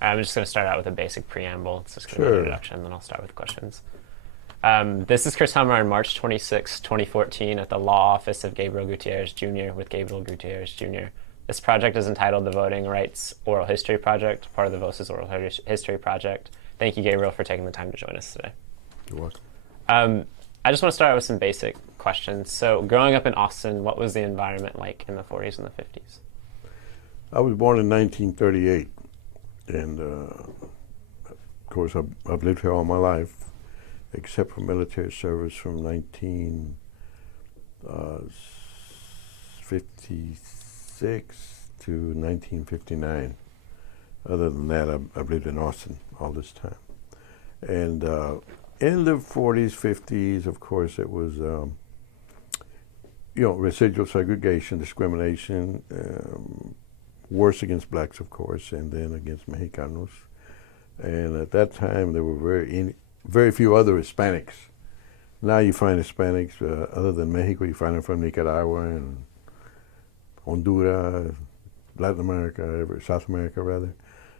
I'm just going to start out with a basic preamble. It's just going to be an Sure. introduction, then I'll start with questions. This is Chris Hummer on March 26, 2014, at the Law Office of Gabriel Gutierrez Jr. with Gabriel Gutierrez Jr. This project is entitled the Voting Rights Oral History Project, part of the Voces Oral History Project. Thank you, Gabriel, for taking the time to join us today. You're welcome. I just want to start out with some basic questions. So, growing up in Austin, what was the environment like in the 40s and the 50s? I was born in 1938, and of course I've lived here all my life, except for military service from 1956 to 1959. Other than that, I've lived in Austin all this time. And in the 40s, 50s, of course, it was, residual segregation, discrimination, worse against blacks, of course, and then against Mexicanos. And at that time, there were very few other Hispanics. Now you find Hispanics, other than Mexico, you find them from Nicaragua and Honduras, Latin America, South America, rather.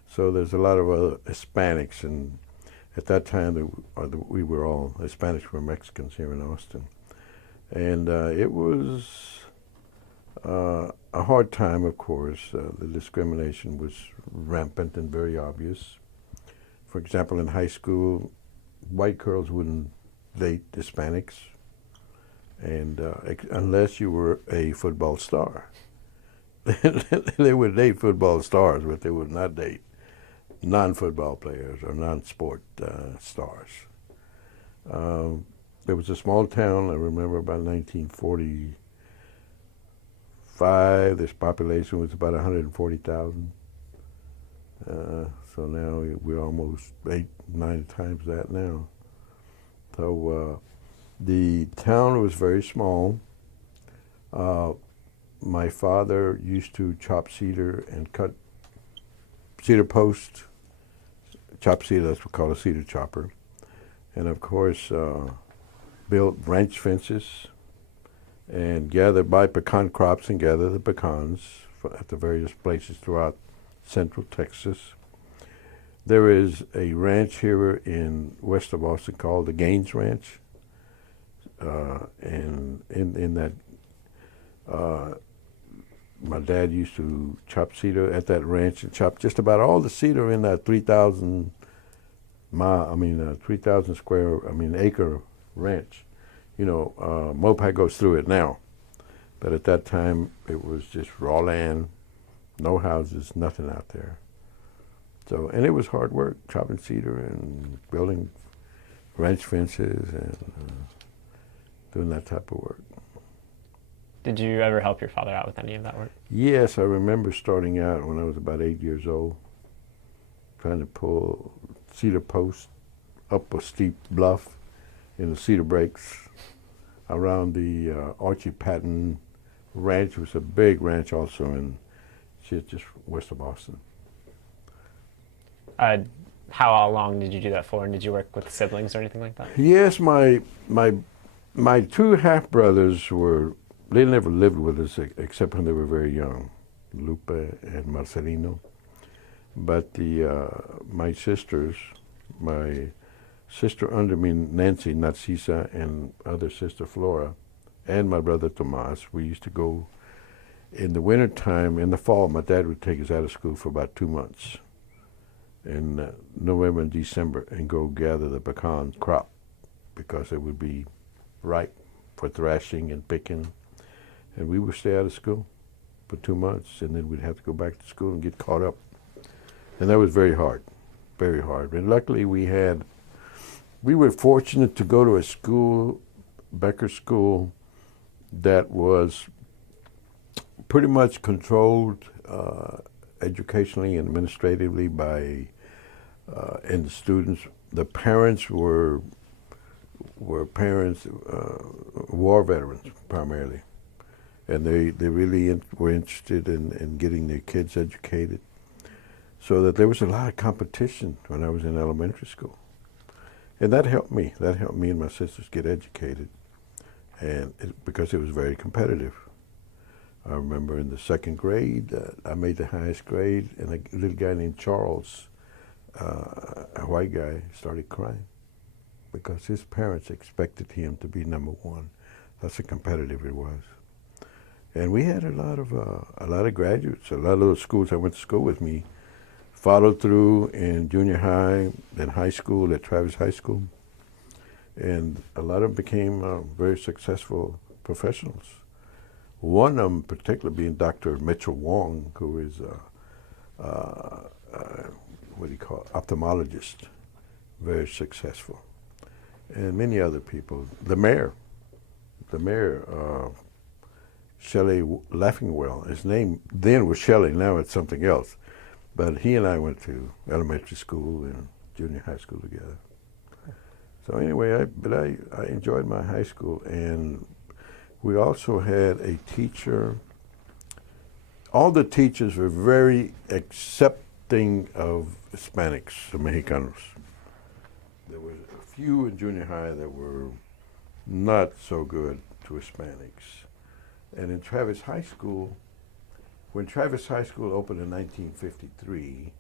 So there's a lot of other Hispanics, and at that time, we were all Hispanics were Mexicans here in Austin. And it was a hard time, of course. The discrimination was rampant and very obvious. For example, in high school, white girls wouldn't date Hispanics, and unless you were a football star. They would date football stars, but they would not date non-football players or non-sport stars. There was a small town, I remember about 1945, this population was about 140,000. So now we're almost 8-9 times that now. So the town was very small. My father used to chop cedar and cut cedar posts. Chop cedar, that's what we call a cedar chopper. And of course, built ranch fences and buy pecan crops and gather the pecans at the various places throughout central Texas. There is a ranch here in west of Austin called the Gaines Ranch. And in that, my dad used to chop cedar at that ranch and chop just about all the cedar in that 3,000 acre ranch. Mopac goes through it now, but at that time it was just raw land, no houses, nothing out there. So, and it was hard work, chopping cedar and building ranch fences and doing that type of work. Did you ever help your father out with any of that work? Yes, I remember starting out when I was about 8 years old, trying to pull cedar posts up a steep bluff in the cedar breaks around the Archie Patton Ranch. It was a big ranch also in just west of Austin. How long did you do that for, and did you work with siblings or anything like that? Yes, my two half brothers they never lived with us except when they were very young, Lupe and Marcelino. But my sisters, my sister under me, Nancy, Narcisa, and other sister Flora, and my brother Tomas, we used to go in the wintertime. In the fall, my dad would take us out of school for about 2 months in November and December and go gather the pecan crop because it would be ripe for thrashing and picking. And we would stay out of school for 2 months, and then we'd have to go back to school and get caught up. And that was very hard, very hard. And luckily we were fortunate to go to a school, Becker School, that was pretty much controlled educationally and administratively by, and the students, the parents were parents, war veterans primarily. And they really were interested in getting their kids educated. So that there was a lot of competition when I was in elementary school. And that helped me. That helped me and my sisters get educated. And because it was very competitive. I remember in the second grade, I made the highest grade, and a little guy named Charles a white guy started crying because his parents expected him to be number one. That's how competitive it was. And we had a lot of graduates. A lot of those schools I went to school with me followed through in junior high, then high school at Travis High School, and a lot of them became very successful professionals. One of them, particularly, being Dr. Mitchell Wong, who is what do you call it, ophthalmologist, very successful, and many other people. The mayor, Shelley Laughingwell. His name then was Shelley. Now it's something else. But he and I went to elementary school and junior high school together. So anyway, I enjoyed my high school, and we also had a teacher. All the teachers were very accepting of Hispanics, the Mexicanos. There were a few in junior high that were not so good to Hispanics. And in Travis High School, when Travis High School opened in 1953,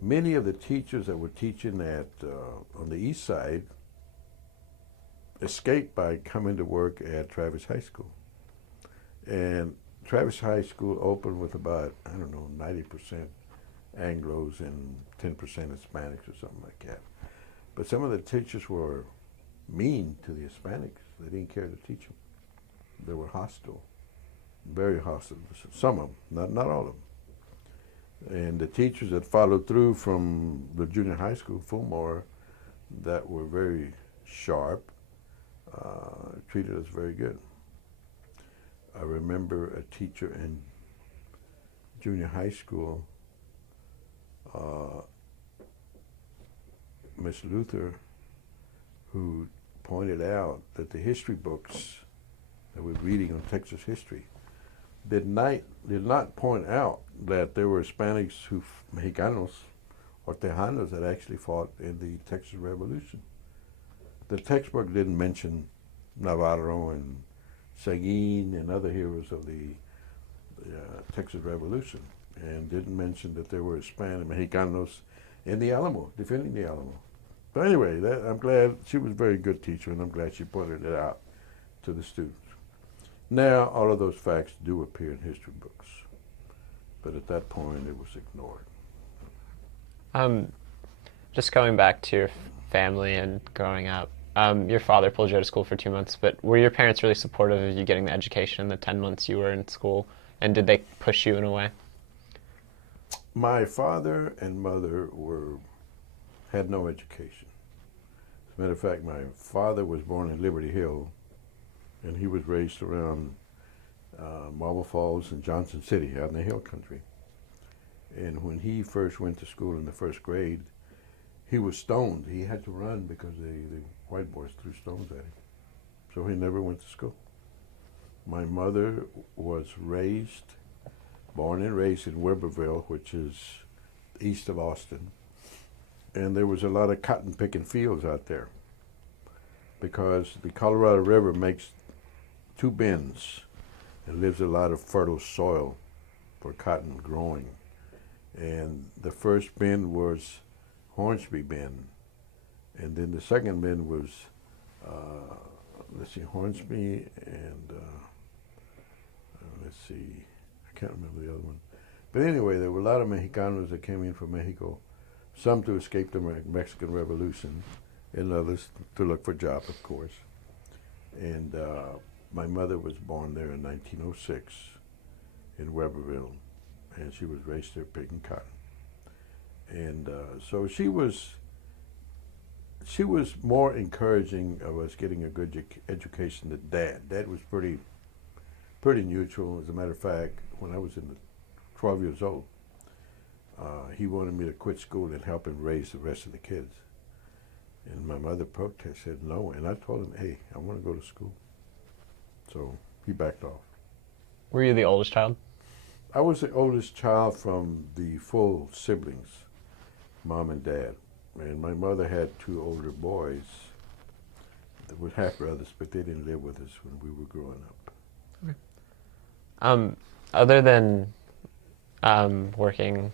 many of the teachers that were teaching on the east side escaped by coming to work at Travis High School. And Travis High School opened with about, 90% Anglos and 10% Hispanics or something like that. But some of the teachers were mean to the Hispanics. They didn't care to teach them. They were hostile, very hostile. Some of them, not all of them. And the teachers that followed through from the junior high school, Fulmore, that were very sharp, treated us very good. I remember a teacher in junior high school, Miss Luther, who pointed out that the history books that we're reading on Texas history did not point out that there were Hispanics, Mexicanos, or Tejanos that actually fought in the Texas Revolution. The textbook didn't mention Navarro and Seguin and other heroes of the Texas Revolution, and didn't mention that there were Hispanic Mexicanos in the Alamo, defending the Alamo. But anyway, I'm glad she was a very good teacher, and I'm glad she pointed it out to the students. Now, all of those facts do appear in history books, but at that point, it was ignored. Just going back to your family and growing up, your father pulled you out of school for 2 months, but were your parents really supportive of you getting the education in the 10 months you were in school, and did they push you in a way? My father and mother had no education. As a matter of fact, my father was born in Liberty Hill, and he was raised around Marble Falls and Johnson City, out in the hill country. And when he first went to school in the first grade, he was stoned. He had to run because the white boys threw stones at him. So he never went to school. My mother was born and raised in Weberville, which is east of Austin. And there was a lot of cotton picking fields out there because the Colorado River makes two bends and leaves a lot of fertile soil for cotton growing. And the first bend was Hornsby Bend. And then the second bend was, Hornsby and, I can't remember the other one. But anyway, there were a lot of Mexicanos that came in from Mexico, some to escape the Mexican Revolution, and others to look for jobs, of course. And my mother was born there in 1906 in Weberville, and she was raised there picking cotton. And so she was more encouraging of us getting a good education than Dad. Dad was pretty neutral. As a matter of fact, when I was 12 years old, he wanted me to quit school and help him raise the rest of the kids. And my mother said no, and I told him, hey, I want to go to school. So he backed off. Were you the oldest child? I was the oldest child from the full siblings, Mom and Dad. And my mother had two older boys that were half brothers, but they didn't live with us when we were growing up. Okay. Other than working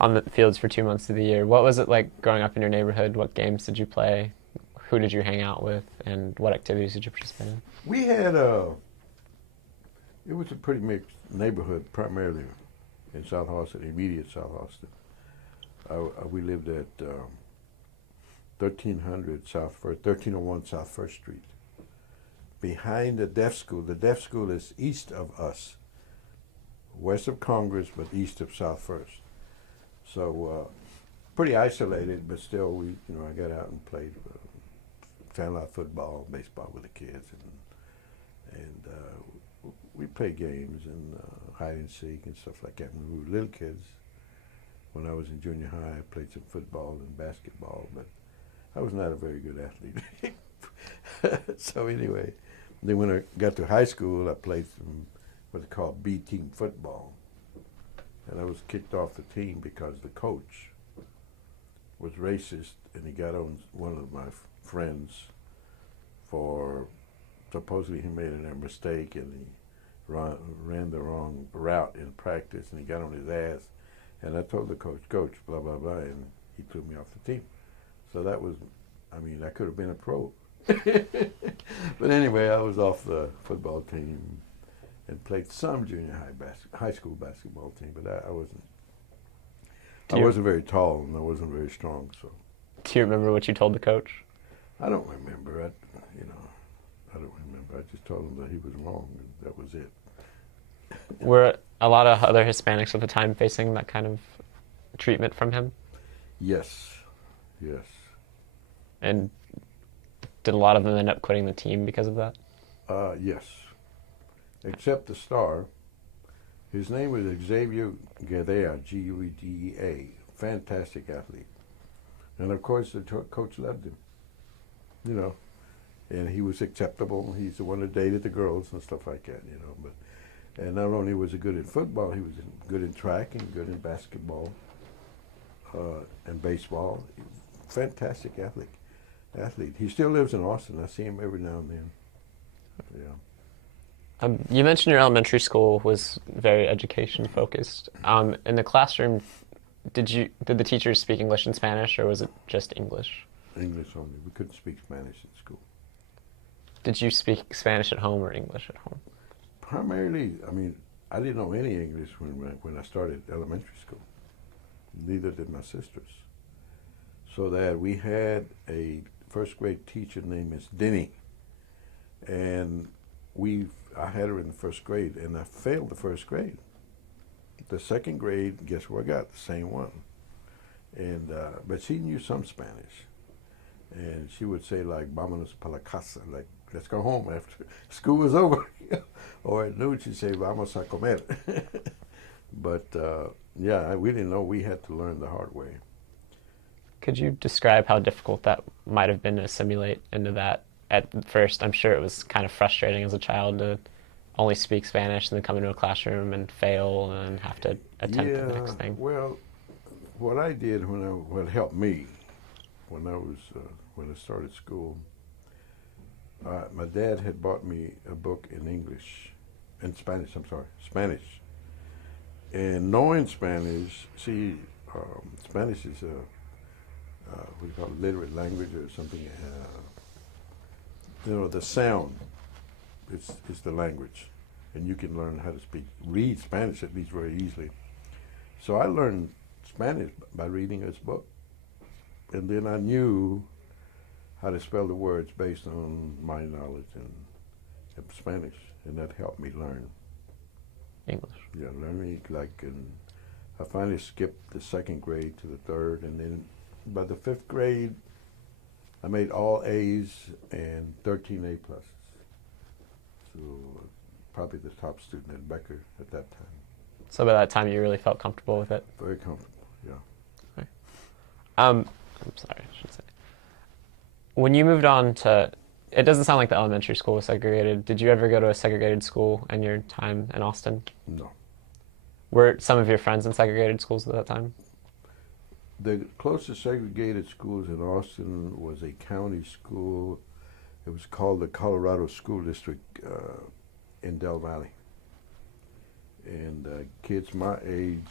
on the fields for 2 months of the year. What was it like growing up in your neighborhood? What games did you play? Who did you hang out with? And what activities did you participate in? We had it was a pretty mixed neighborhood, primarily in South Austin, immediate South Austin. We lived at 1300 South First, 1301 South First Street, behind the deaf school. The deaf school is east of us, west of Congress, but east of South First. So pretty isolated, but still, I got out and played sandlot football, baseball with the kids, and we played games and hide and seek and stuff like that when we were little kids. When I was in junior high, I played some football and basketball, but I was not a very good athlete. So anyway, then when I got to high school, I played some what's called B team football, and I was kicked off the team because the coach was racist, and he got on one of my friends for supposedly he made a mistake and he ran the wrong route in practice, and he got on his ass. And I told the coach, blah, blah, blah, and he threw me off the team. So that was, I could have been a pro. But anyway, I was off the football team and played some junior high school basketball team, but I wasn't very tall and I wasn't very strong. So Do you remember what you told the coach? I don't remember. I don't remember. I just told him that he was wrong, and that was it. Were a lot of other Hispanics at the time facing that kind of treatment from him? Yes, yes. And did a lot of them end up quitting the team because of that? Yes, except the star. His name was Xavier Guerrero, Gueda, fantastic athlete. And of course, the coach loved him, and he was acceptable. He's the one that dated the girls and stuff like that, And not only was he good in football, he was good in track and good in basketball and baseball. Fantastic athlete. He still lives in Austin. I see him every now and then. Yeah. You mentioned your elementary school was very education focused. In the classroom, did the teachers speak English and Spanish, or was it just English? English only. We couldn't speak Spanish in school. Did you speak Spanish at home or English at home? Primarily, I didn't know any English when I started elementary school. Neither did my sisters. So that we had a first grade teacher named Miss Denny, and I had her in the first grade, and I failed the first grade. The second grade, guess where I got? The same one. And but she knew some Spanish, and she would say like "Vámonos pa la casa," like let's go home after school was over. Or at noon she'd say "Vamos a comer." But we didn't know. We had to learn the hard way. Could you describe how difficult that might have been to assimilate into that at first? I'm sure it was kind of frustrating as a child to only speak Spanish and then come into a classroom and fail and have to attempt the next thing. Well, what I did what helped me when I started school, my dad had bought me a book in Spanish, Spanish. And knowing Spanish, Spanish is what do you call it, literate language or something. The sound is the language, and you can learn how to read Spanish at least very easily. So I learned Spanish by reading this book, and then I knew how to spell the words based on my knowledge of Spanish, and that helped me learn English. Yeah, learning I finally skipped the second grade to the third, and then by the fifth grade, I made all A's and 13 A pluses. So probably the top student at Becker at that time. So by that time, you really felt comfortable with it? Very comfortable, yeah. Okay. I'm sorry, I should say. When you moved on to, it doesn't sound like the elementary school was segregated. Did you ever go to a segregated school in your time in Austin? No. Were some of your friends in segregated schools at that time? The closest segregated schools in Austin was a county school. It was called the Colorado School District in Del Valle. And kids my age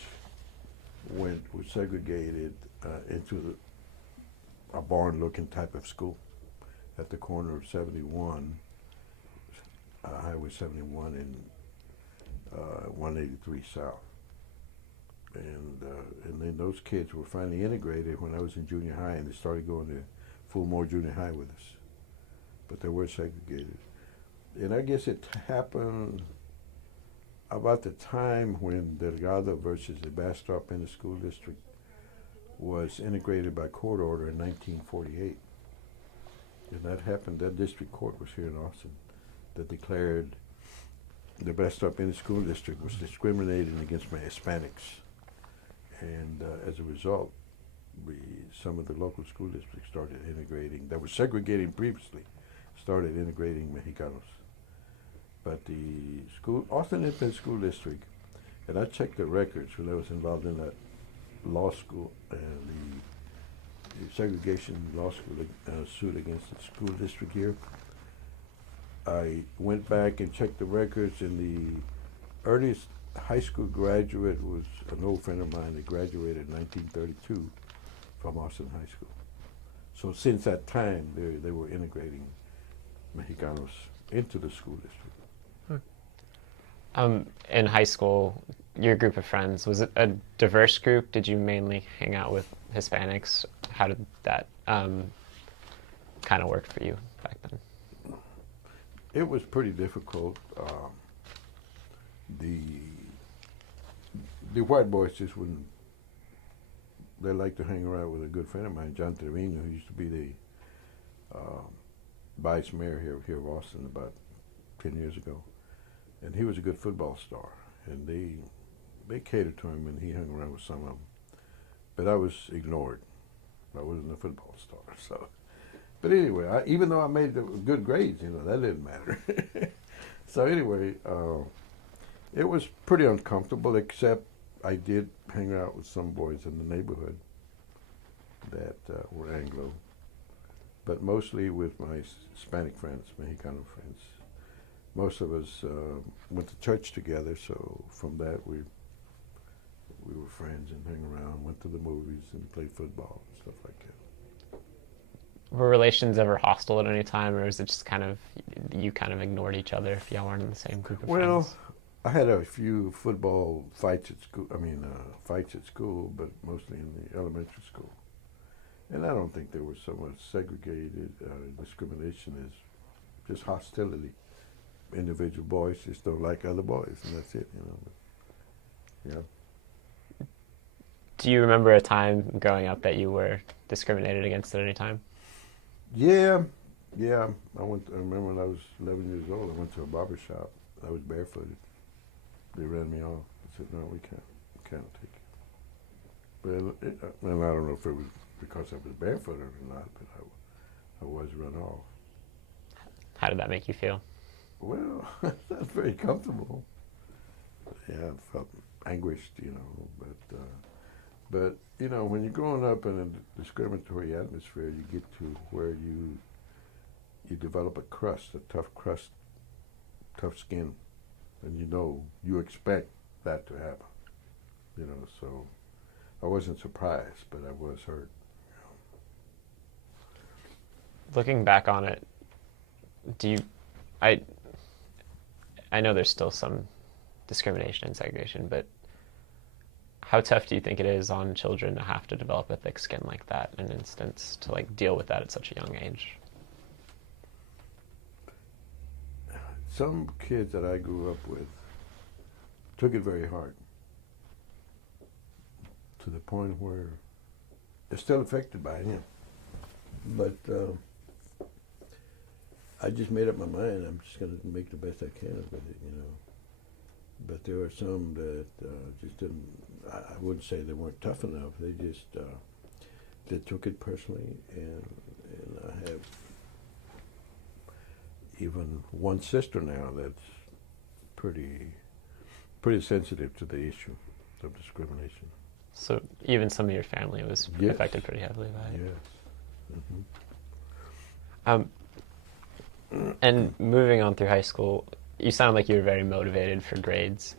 was segregated into a barn-looking type of school at the corner of 71, Highway 71 and 183 South. And then those kids were finally integrated when I was in junior high, and they started going to Fulmore Junior High with us. But they were segregated. And I guess it happened about the time when Delgado versus the Bastrop in the school district was integrated by court order in 1948. And that happened, that district court was here in Austin that declared the Bastrop in the school district was discriminating against my Hispanics. And as a result, some of the local school districts started integrating, that were segregating previously, started integrating Mexicanos. But the Austin Independent School District, and I checked the records when I was involved in that law school and the segregation law school suit against the school district here. I went back and checked the records, and the earliest high school graduate was an old friend of mine that graduated in 1932 from Austin High School. So since that time, they were integrating Mexicanos into the school district. In high school, your group of friends, was it a diverse group? Did you mainly hang out with Hispanics? How did that kind of work for you back then? It was pretty difficult. The white boys just wouldn't. They liked to hang around with a good friend of mine, John Trevino, who used to be the vice mayor here of Austin about 10 years ago. And he was a good football star, and they catered to him, and he hung around with some of them. But I was ignored. I wasn't a football star, so. But anyway, even though I made the good grades, that didn't matter. So anyway, it was pretty uncomfortable, except I did hang out with some boys in the neighborhood that were Anglo, but mostly with my Hispanic friends, Mexicano friends. Most of us went to church together, so from that we were friends and hung around, went to the movies and played football and stuff like that. Were relations ever hostile at any time, or was it just you kind of ignored each other if y'all weren't in the same group of friends? Well, I had a few football fights at school. Fights at school, but mostly in the elementary school. And I don't think there was so much segregated discrimination as just hostility. Individual boys just don't like other boys, and that's it, But, yeah. Do you remember a time growing up that you were discriminated against at any time? Yeah. I remember when I was 11 years old, I went to a barber shop. I was barefooted. They ran me off. I said, no, we can't take it. But and I don't know if it was because I was barefooted or not, but I was run off. How did that make you feel? Well, not very comfortable. Yeah, I felt anguished, but when you're growing up in a discriminatory atmosphere, you get to where you develop a tough skin, and you expect that to happen, So I wasn't surprised, but I was hurt. Looking back on it, I know there's still some discrimination and segregation, but how tough do you think it is on children to have to develop a thick skin like that in an instance, to deal with that at such a young age? Some kids that I grew up with took it very hard, to the point where they're still affected by it. But I just made up my mind. I'm just going to make the best I can with it, But there were some that just didn't. I wouldn't say they weren't tough enough. They just they took it personally, and I have even one sister now that's pretty sensitive to the issue of discrimination. So even some of your family was affected pretty heavily by it. Yes. Mm-hmm. And moving on through high school, you sound like you were very motivated for grades.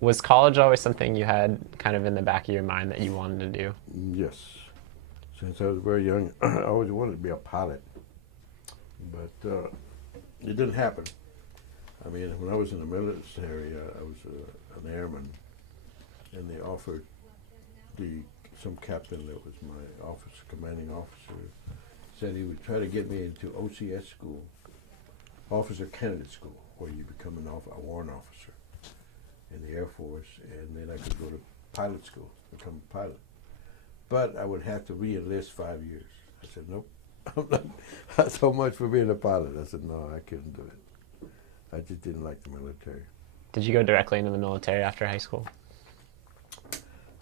Was college always something you had kind of in the back of your mind that you wanted to do? Yes. Since I was very young, I always wanted to be a pilot, but it didn't happen. I mean, when I was in the military, I was an airman, and they offered some captain that was my commanding officer, said he would try to get me into OCS school, Officer Candidate School, where you become a warrant officer in the Air Force, and then I could go to pilot school, become a pilot. But I would have to re-enlist 5 years. I said, nope, I'm not so much for being a pilot. I said, no, I couldn't do it. I just didn't like the military. Did you go directly into the military after high school?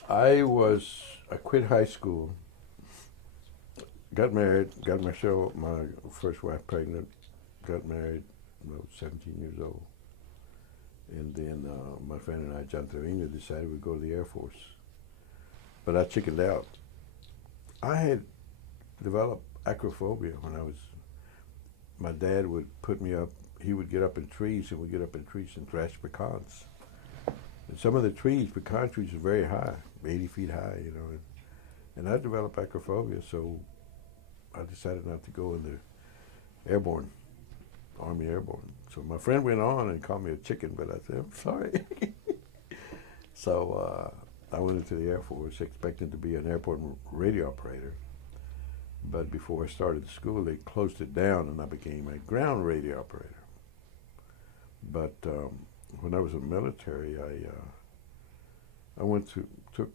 I quit high school, got married, got my first wife pregnant, got married when I was 17 years old. And then my friend and I, John Trevino, decided we'd go to the Air Force. But I chickened out. I had developed acrophobia when my dad would put me up, he would get up in trees, and we'd get up in trees and thrash pecans. And some of the pecan trees are very high, 80 feet high, and I developed acrophobia, so I decided not to go in the airborne, Army Airborne. So my friend went on and called me a chicken, but I said, I'm sorry. So I went into the Air Force expecting to be an airport radio operator. But before I started the school, they closed it down, and I became a ground radio operator. But when I was in the military, I took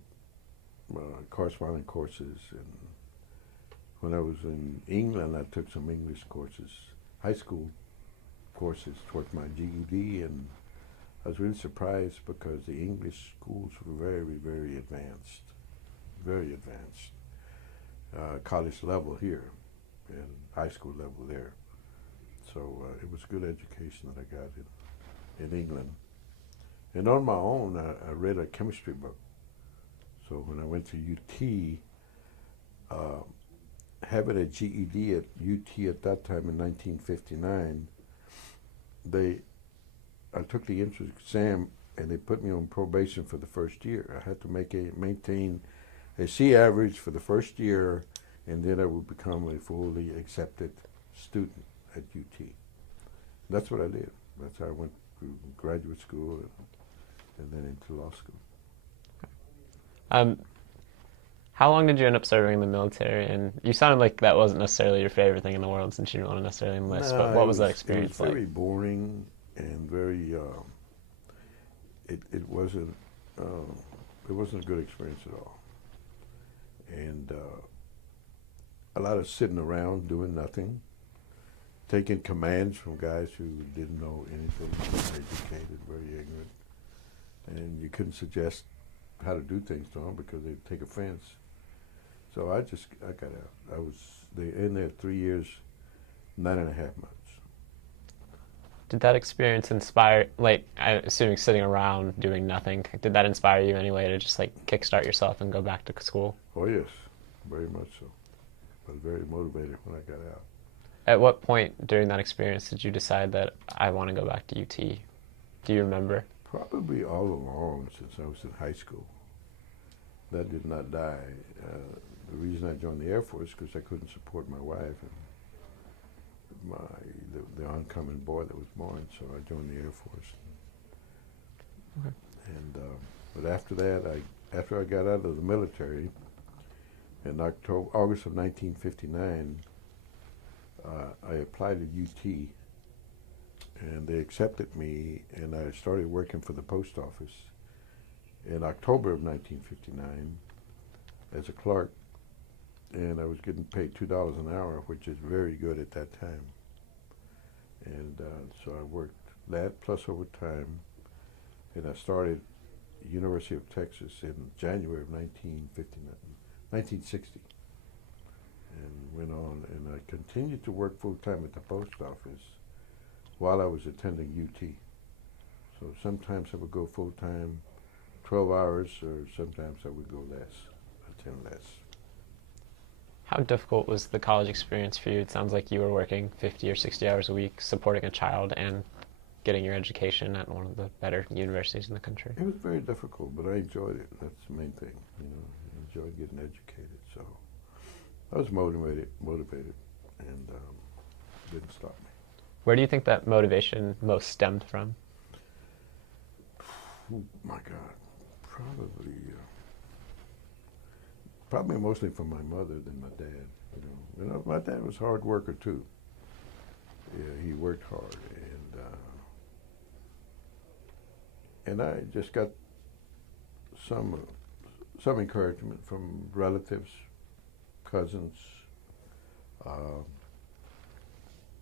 correspondence courses, and when I was in England, I took some English courses, high school courses towards my GED, and I was really surprised because the English schools were very, very advanced, very advanced. College level here and high school level there. So it was good education that I got in England. And on my own, I read a chemistry book. So when I went to UT, having a GED at UT at that time in 1959, I took the entrance exam and they put me on probation for the first year. I had to maintain a C average for the first year, and then I would become a fully accepted student at UT. That's what I did. That's how I went through graduate school and then into law school. How long did you end up serving in the military? And you sounded like that wasn't necessarily your favorite thing in the world since you didn't want to necessarily enlist, No, but what was that experience It was like? very boring and very, it wasn't a good experience at all. And a lot of sitting around doing nothing, taking commands from guys who didn't know anything, educated, very ignorant, and you couldn't suggest how to do things to them because they'd take offense. So I got out. I was in there 3 years, 9.5 months. Did that experience inspire, like, I'm assuming sitting around doing nothing, did that inspire you anyway to just like kickstart yourself and go back to school? Oh yes, very much so. I was very motivated when I got out. At what point during that experience did you decide that I want to go back to UT? Do you remember? Probably all along since I was in high school. That did not die. The reason I joined the Air Force is because I couldn't support my wife and the oncoming boy that was born, so I joined the Air Force. Okay. And but after that, after I got out of the military in August of 1959, I applied at UT, and they accepted me, and I started working for the post office in October of 1959 as a clerk, and I was getting paid $2 an hour, which is very good at that time. And so I worked that plus overtime, and I started University of Texas in January of 1960, and went on, and I continued to work full-time at the post office while I was attending UT. So sometimes I would go full-time, 12 hours, or sometimes I would go attend less. How difficult was the college experience for you? It sounds like you were working 50 or 60 hours a week, supporting a child and getting your education at one of the better universities in the country? It was very difficult, but I enjoyed it. That's the main thing, you know. I enjoyed getting educated, so I was motivated, and didn't stop me. Where do you think that motivation most stemmed from? Oh my God, probably mostly from my mother than my dad. You know, my dad was a hard worker too. Yeah, he worked hard, and I just got some encouragement from relatives, cousins. I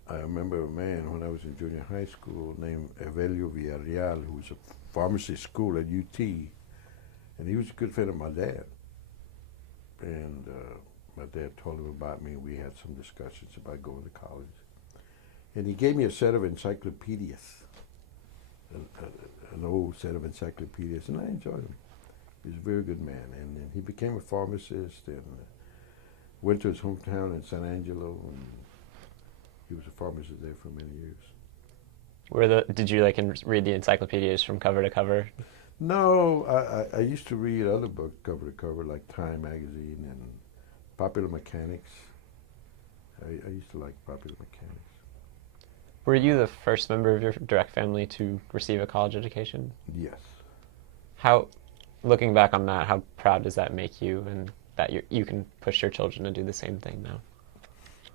remember a man when I was in junior high school named Evelio Villarreal, who was a pharmacy school at UT, and he was a good friend of my dad. And my dad told him about me, and we had some discussions about going to college. And he gave me a set of encyclopedias, an old set of encyclopedias, and I enjoyed him. He was a very good man, and he became a pharmacist and went to his hometown in San Angelo, and he was a pharmacist there for many years. Did you read the encyclopedias from cover to cover? No, I used to read other books cover to cover, like Time magazine and Popular Mechanics. I used to like Popular Mechanics. Were you the first member of your direct family to receive a college education? Yes. Looking back on that, how proud does that make you, and that you can push your children to do the same thing now?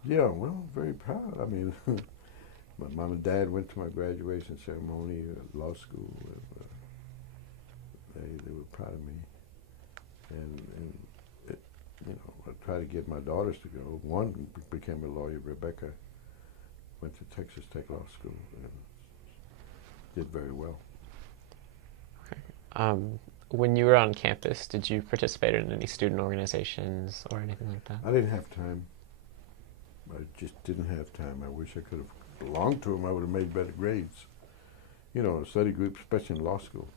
Yeah, well, very proud. I mean, my mom and dad went to my graduation ceremony at law school. They were proud of me, and it, you know, I tried to get my daughters to go. One became a lawyer. Rebecca went to Texas Tech Law School and did very well. Okay. When you were on campus, did you participate in any student organizations or anything like that? I didn't have time. I just didn't have time. I wish I could have belonged to them. I would have made better grades. You know, a study group, especially in law school.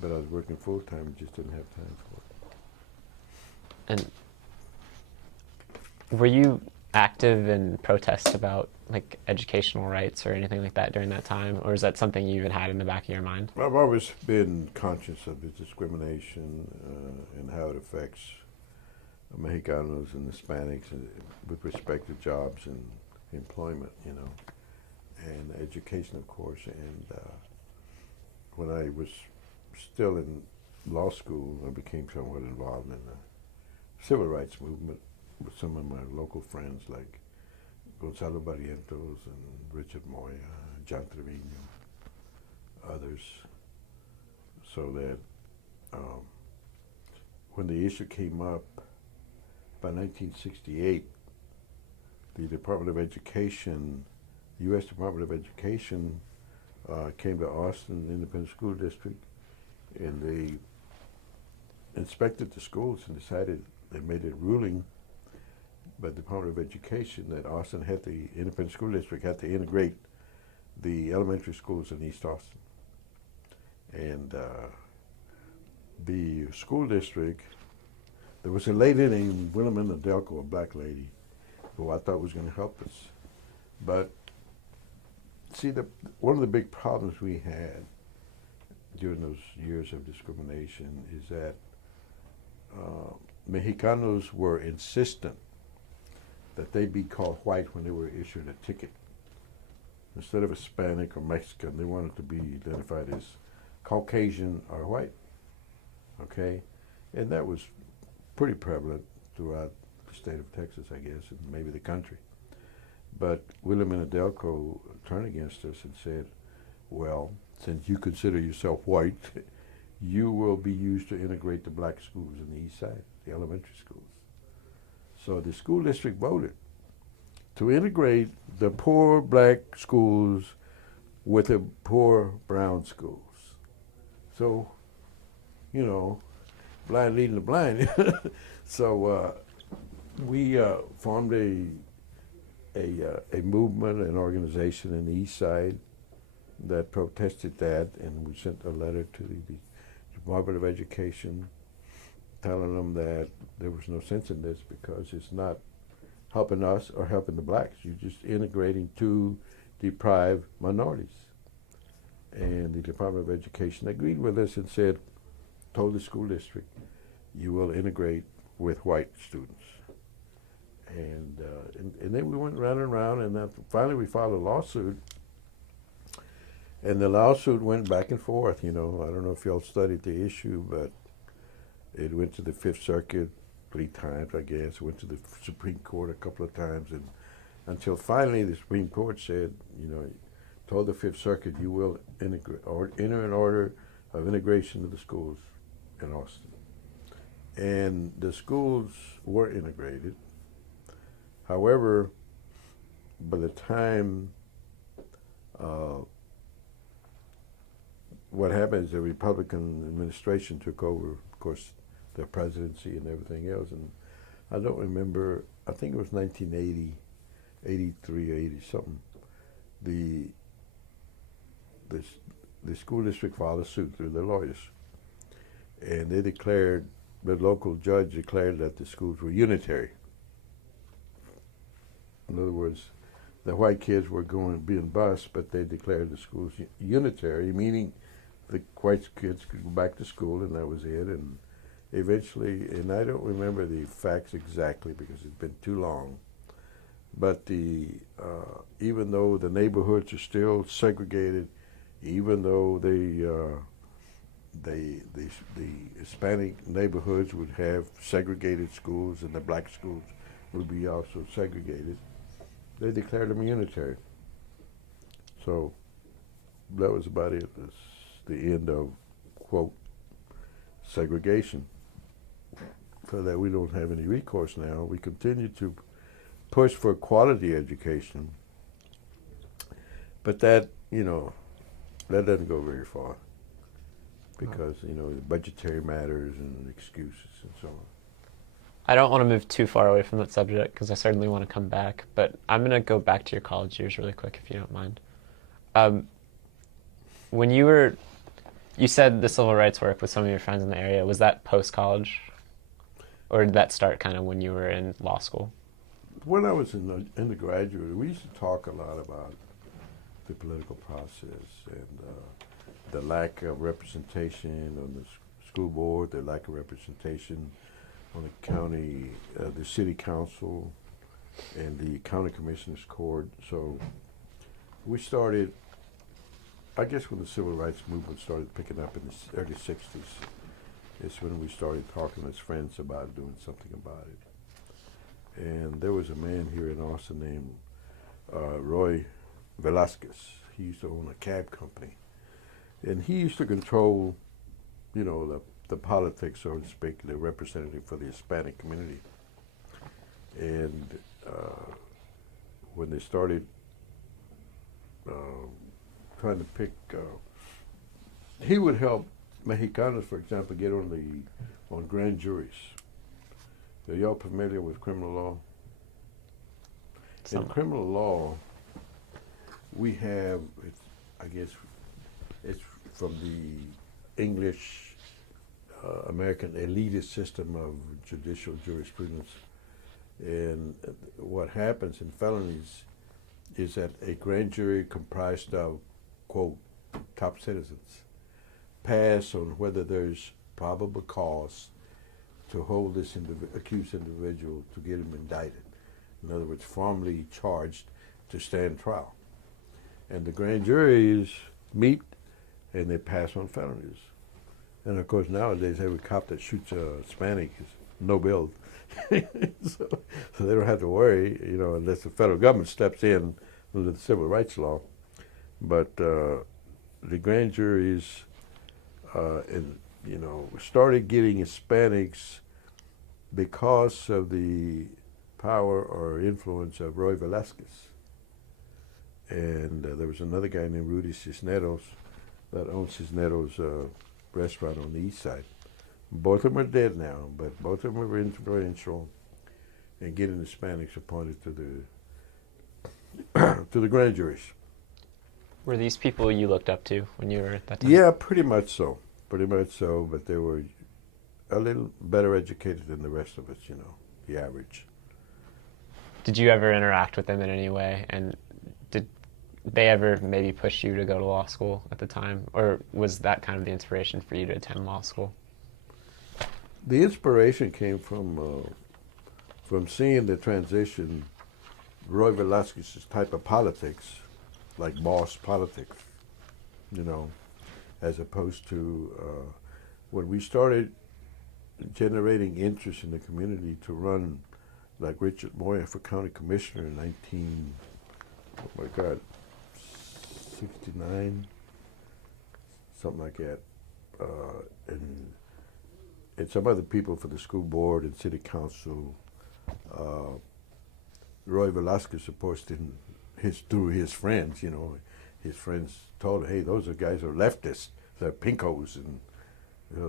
But I was working full time and just didn't have time for it. And were you active in protests about educational rights or anything like that during that time, or is that something you even had in the back of your mind? I've always been conscious of the discrimination and how it affects Mexicanos and Hispanics with respect to jobs and employment, you know, and education, of course. And when I was still in law school, I became somewhat involved in the civil rights movement with some of my local friends like Gonzalo Barrientos and Richard Moya, John Trevino, others. So that when the issue came up by 1968, the Department of Education, U.S. Department of Education, came to Austin Independent School District, and they inspected the schools and decided, they made a ruling by the Department of Education that Austin had the Independent School District had to integrate the elementary schools in East Austin. And the school district, there was a lady named Wilhelmina Delco, a black lady, who I thought was going to help us. But see, one of the big problems we had during those years of discrimination is that Mexicanos were insistent that they be called white when they were issued a ticket. Instead of Hispanic or Mexican, they wanted to be identified as Caucasian or white. Okay? And that was pretty prevalent throughout the state of Texas, I guess, and maybe the country. But Wilhelmina Delco turned against us and said, well, since you consider yourself white, you will be used to integrate the black schools in the east side, the elementary schools. So the school district voted to integrate the poor black schools with the poor brown schools. So, you know, blind leading the blind. So we formed a movement, an organization in the east side that protested that, and we sent a letter to the Department of Education telling them that there was no sense in this because it's not helping us or helping the blacks. You're just integrating two deprived minorities. And the Department of Education agreed with us and said, told the school district, you will integrate with white students. And then we went round and round, and then finally we filed a lawsuit. And the lawsuit went back and forth, you know. I don't know if y'all studied the issue, but it went to the Fifth Circuit 3 times, I guess. It went to the Supreme Court a couple of times, and until finally the Supreme Court said, you know, told the Fifth Circuit, you will integrate or enter an order of integration of the schools in Austin. And the schools were integrated. However, by the time what happened is the Republican administration took over, of course, the presidency and everything else. And I don't remember, I think it was 1980, 83, 80 something. The school district filed a suit through their lawyers. And they declared, the local judge declared that the schools were unitary. In other words, the white kids were being bused, but they declared the schools unitary, meaning the white kids could go back to school, and that was it. And eventually, and I don't remember the facts exactly because it's been too long, but even though the neighborhoods are still segregated, even though the Hispanic neighborhoods would have segregated schools and the black schools would be also segregated, they declared them unitary. So that was about it. That's the end of, quote, segregation. So that we don't have any recourse now. We continue to push for quality education, but that, you know, that doesn't go very far because, you know, the budgetary matters and excuses and so on. I don't want to move too far away from that subject because I certainly want to come back, but I'm going to go back to your college years really quick if you don't mind. When you said the civil rights work with some of your friends in the area, was that post-college? Or did that start kind of when you were in law school? When I was in the undergraduate, we used to talk a lot about the political process and the lack of representation on the school board, the lack of representation on the county, the city council, and the county commissioners court. So we started, I guess when the civil rights movement started picking up in the early 60s, it's when we started talking as friends about doing something about it. And there was a man here in Austin named Roy Velasquez. He used to own a cab company. And he used to control, you know, the politics, so to speak, the representative for the Hispanic community. And when they started trying to pick, he would help Mexicanos, for example, get on grand juries. Are y'all familiar with criminal law? In criminal law, we have, I guess, it's from the English American elitist system of judicial jurisprudence. And what happens in felonies is that a grand jury comprised of, quote, top citizens pass on whether there's probable cause to hold this accused individual to get him indicted. In other words, formally charged to stand trial. And the grand juries meet and they pass on felonies. And of course nowadays every cop that shoots a Hispanic is no bail. so they don't have to worry, you know, unless the federal government steps in under the civil rights law. But the grand juries started getting Hispanics because of the power or influence of Roy Velasquez. And there was another guy named Rudy Cisneros that owns Cisneros restaurant on the east side. Both of them are dead now, but both of them were influential in getting Hispanics appointed to the grand juries. Were these people you looked up to when you were at that time? Yeah, pretty much so, but they were a little better educated than the rest of us, you know, the average. Did you ever interact with them in any way? And they ever maybe push you to go to law school at the time, or was that kind of the inspiration for you to attend law school? The inspiration came from seeing the transition, Roy Velasquez's type of politics, like boss politics, you know, as opposed to when we started generating interest in the community to run like Richard Moyer for county commissioner in 69, something like that, and some other people for the school board and city council. Roy Velasquez, of course, didn't through his friends, you know, his friends told him, hey, those are guys who are leftists, they're pinkos, and you know,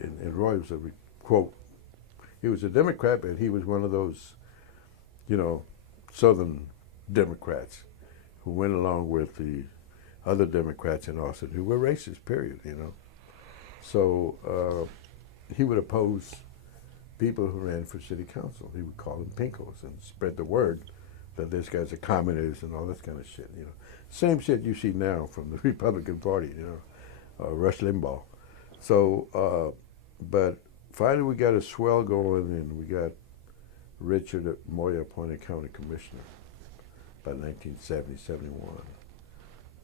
and Roy was a quote. He was a Democrat, but he was one of those, you know, Southern Democrats who went along with the other Democrats in Austin who were racist. Period. You know, so he would oppose people who ran for city council. He would call them pinkos and spread the word that this guy's a communist and all this kind of shit. You know, same shit you see now from the Republican Party. You know, Rush Limbaugh. So, but finally we got a swell going, and we got Richard Moyer appointed county commissioner by 1970, 71.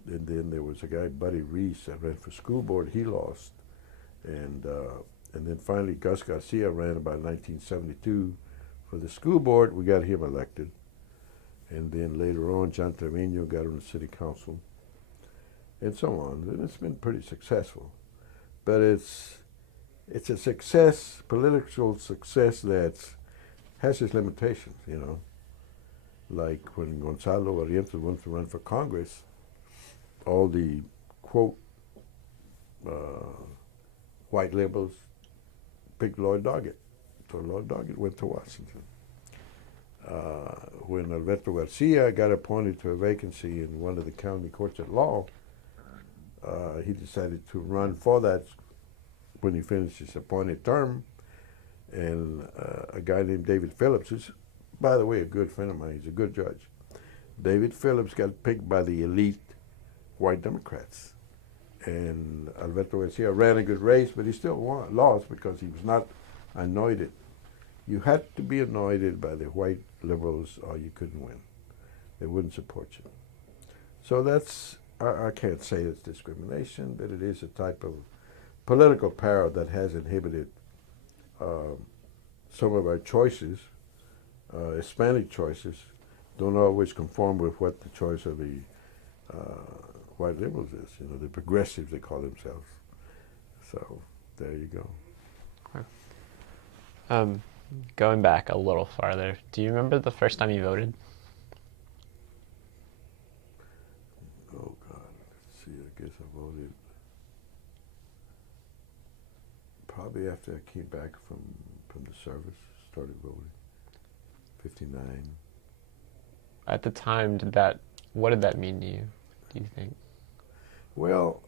And then there was a guy, Buddy Reese, that ran for school board. He lost. And then finally Gus Garcia ran about 1972 for the school board. We got him elected. And then later on, John Trevino got on the city council, and so on. And it's been pretty successful. But it's a success, political success that has its limitations, you know. Like when Gonzalo Barrientos went to run for Congress, all the, quote, white liberals picked Lloyd Doggett. So Lloyd Doggett went to Washington. When Alberto Garcia got appointed to a vacancy in one of the county courts at law, he decided to run for that when he finished his appointed term. And a guy named David Phillips, who's, by the way, a good friend of mine, he's a good judge. David Phillips got picked by the elite white Democrats. And Alberto Garcia ran a good race, but he still lost because he was not anointed. You had to be anointed by the white liberals or you couldn't win. They wouldn't support you. So that's, I can't say it's discrimination, but it is a type of political power that has inhibited some of our choices. Hispanic choices don't always conform with what the choice of the white liberals is. You know, the progressives, they call themselves. So there you go. Going back a little farther, do you remember the first time you voted? Oh God, let's see, I guess I voted probably after I came back from the service, started voting, 59. At the time, what did that mean to you, do you think? Well,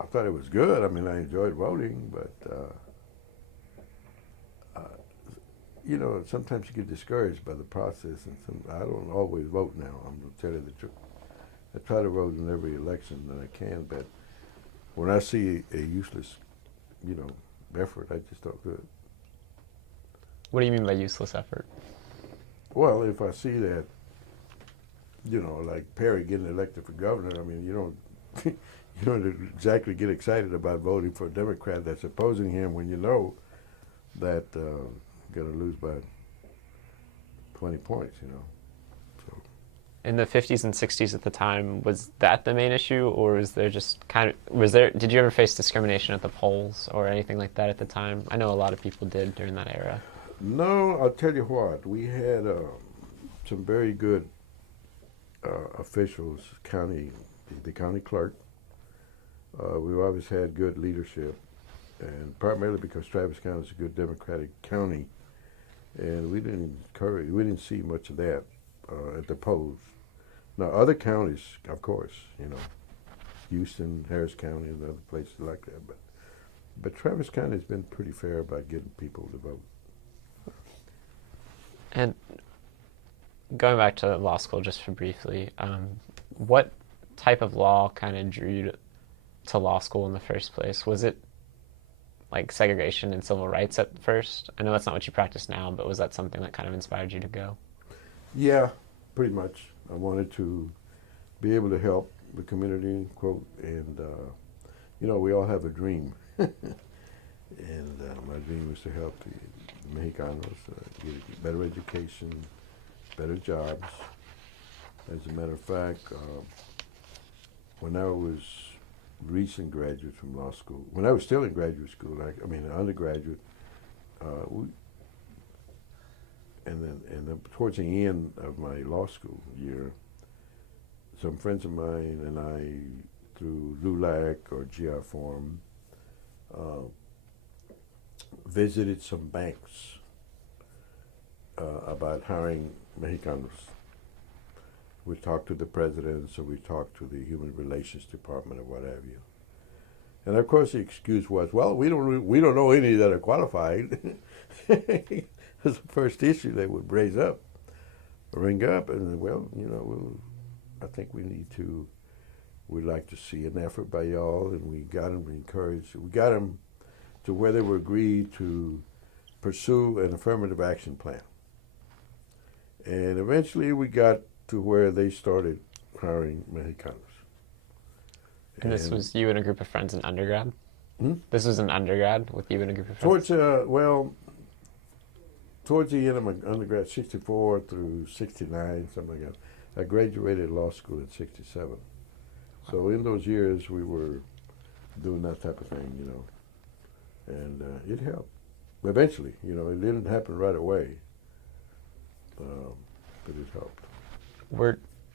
I thought it was good. I mean, I enjoyed voting, but you know, sometimes you get discouraged by the process, and I don't always vote now. I'm going to tell you the truth. I try to vote in every election that I can, but when I see a useless, you know, effort, I just don't do it. What do you mean by useless effort? Well, if I see that, you know, like Perry getting elected for governor, I mean, you don't you don't exactly get excited about voting for a Democrat that's opposing him when you know that going to lose by 20 points, you know. So. In the 50s and 60s at the time, was that the main issue, or was there just did you ever face discrimination at the polls or anything like that at the time? I know a lot of people did during that era. No, I'll tell you what, we had some very good officials, the county clerk. We've always had good leadership, and primarily because Travis County is a good Democratic county, and we didn't see much of that at the polls. Now, other counties, of course, you know, Houston, Harris County, and other places like that, but Travis County has been pretty fair about getting people to vote. And going back to law school just for briefly, what type of law kind of drew you to law school in the first place? Was it like segregation and civil rights at first? I know that's not what you practice now, but was that something that kind of inspired you to go? Yeah, pretty much. I wanted to be able to help the community, quote, and we all have a dream, and my dream was to help the Mexicanos get better education, better jobs. As a matter of fact, when I was recent graduate from law school, when I was still in graduate school, undergraduate, and then towards the end of my law school year, some friends of mine and I, through LULAC or GI Forum, visited some banks about hiring Mexicanos. We talked to the presidents, or we talked to the Human Relations Department, or what have you. And of course, the excuse was, "Well, we don't know any that are qualified." That's the first issue they would ring up, and I think we'd like to see an effort by y'all, and we got them encouraged. We got them to where they were agreed to pursue an affirmative action plan, and eventually we got to where they started hiring Mexicanos. And this was you and a group of friends in undergrad? Hmm? This was an undergrad with you and a group of friends? Towards the end of my undergrad, 64 through 69, something like that. I graduated law school in 67. So in those years, we were doing that type of thing, and it helped. Eventually, it didn't happen right away, but it helped.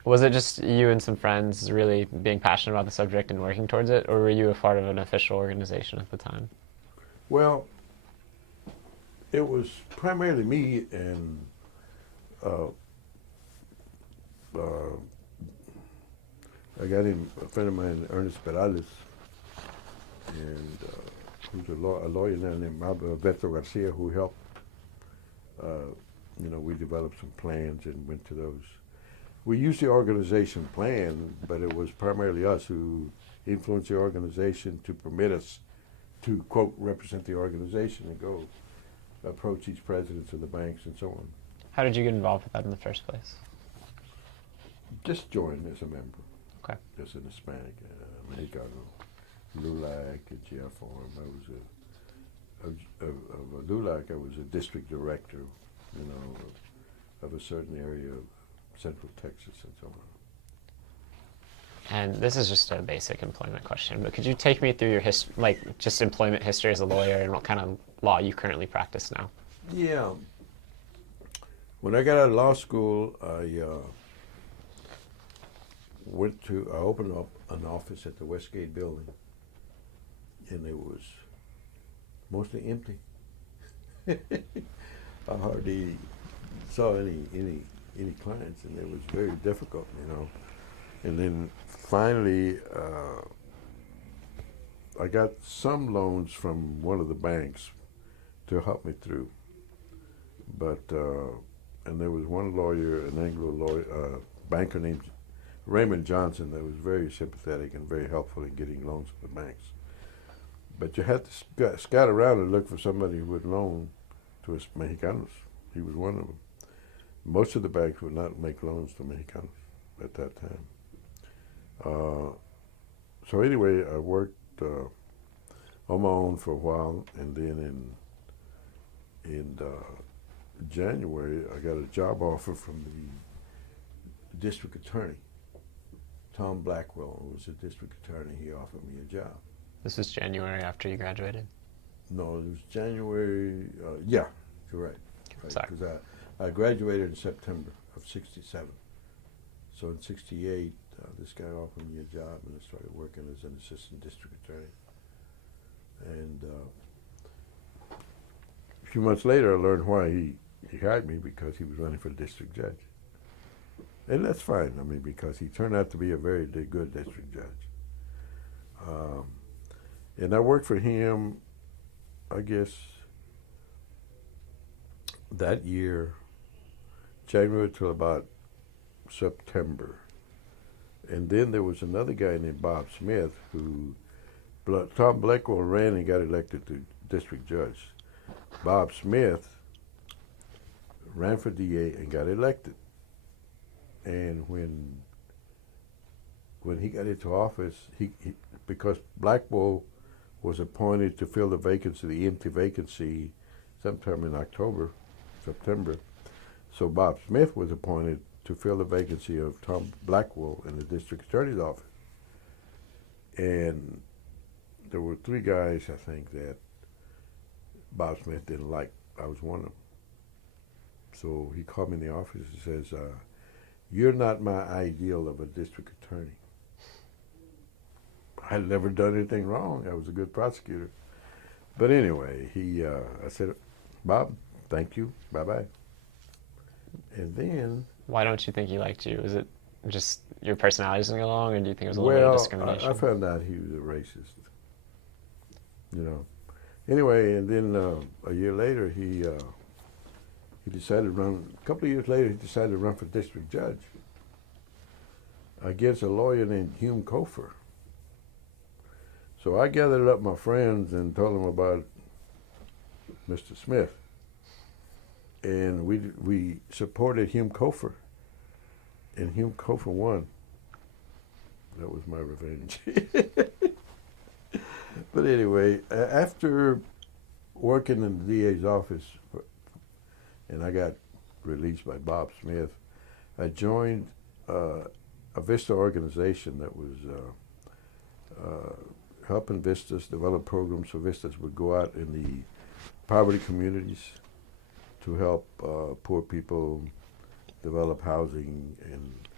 Was it just you and some friends really being passionate about the subject and working towards it, or were you a part of an official organization at the time? Well, it was primarily me and a guy named a friend of mine, Ernest Perales, and who's a lawyer now named Alberto Garcia, who helped. We developed some plans and went to those. We used the organization plan, but it was primarily us who influenced the organization to permit us to, quote, represent the organization and go approach each presidents of the banks and so on. How did you get involved with that in the first place? Just joined as a member. Okay. As an Hispanic, Mexicano, LULAC, at GI Forum. Of LULAC, I was a district director, of a certain area of Central Texas and so on. And this is just a basic employment question, but could you take me through your just employment history as a lawyer and what kind of law you currently practice now? Yeah. When I got out of law school, I opened up an office at the Westgate building, and it was mostly empty. I hardly saw any clients, and it was very difficult, And then finally, I got some loans from one of the banks to help me through. But and there was one lawyer, an Anglo lawyer, banker named Raymond Johnson, that was very sympathetic and very helpful in getting loans from the banks. But you had to scout around and look for somebody who would loan to us Mexicanos. He was one of them. Most of the banks would not make loans to Mexicanos at that time. So anyway, I worked on my own for a while, and then in January, I got a job offer from the district attorney. Tom Blackwell was the district attorney. He offered me a job. This was January after you graduated? No, it was January. Yeah, you're right. Sorry. Because I graduated in September of '67. So in '68, this guy offered me a job, and I started working as an assistant district attorney. And a few months later, I learned why he hired me, because he was running for district judge. And that's fine, because he turned out to be a very good district judge. And I worked for him, I guess, that year January till about September. And then there was another guy named Bob Smith who Tom Blackwell ran and got elected to district judge. Bob Smith ran for DA and got elected. And when he got into office, he because Blackwell was appointed to fill the vacancy, the empty vacancy, sometime in September. So Bob Smith was appointed to fill the vacancy of Tom Blackwell in the district attorney's office. And there were three guys, I think, that Bob Smith didn't like. I was one of them. So he called me in the office and says, "You're not my ideal of a district attorney." I had never done anything wrong. I was a good prosecutor. But anyway, I said, "Bob, thank you. Bye-bye." And then... Why don't you think he liked you? Was it just your personality doesn't get along, or do you think it was a little bit of discrimination? I found out he was a racist. Anyway, and then a year later, he decided to run. A couple of years later, he decided to run for district judge against a lawyer named Hume Cofer. So I gathered up my friends and told them about Mr. Smith, and we supported Hume Cofer, and Hume Cofer won. That was my revenge. But anyway, after working in the DA's office, and I got released by Bob Smith, I joined a VISTA organization that was helping vistas develop programs so vistas would go out in the poverty communities to help poor people develop housing and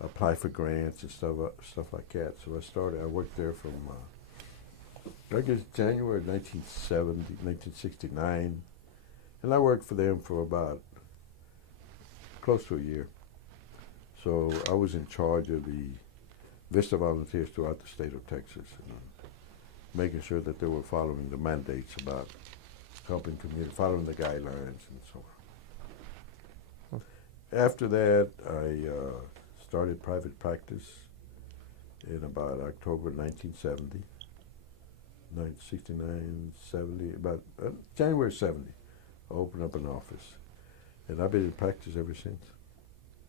apply for grants and stuff like that. So I worked there from I guess January 1969, and I worked for them for about close to a year. So I was in charge of the VISTA volunteers throughout the state of Texas, and making sure that they were following the mandates about helping community, following the guidelines and so on. After that, I started private practice in about October 1970. 69, 70, about January 70, I opened up an office. And I've been in practice ever since.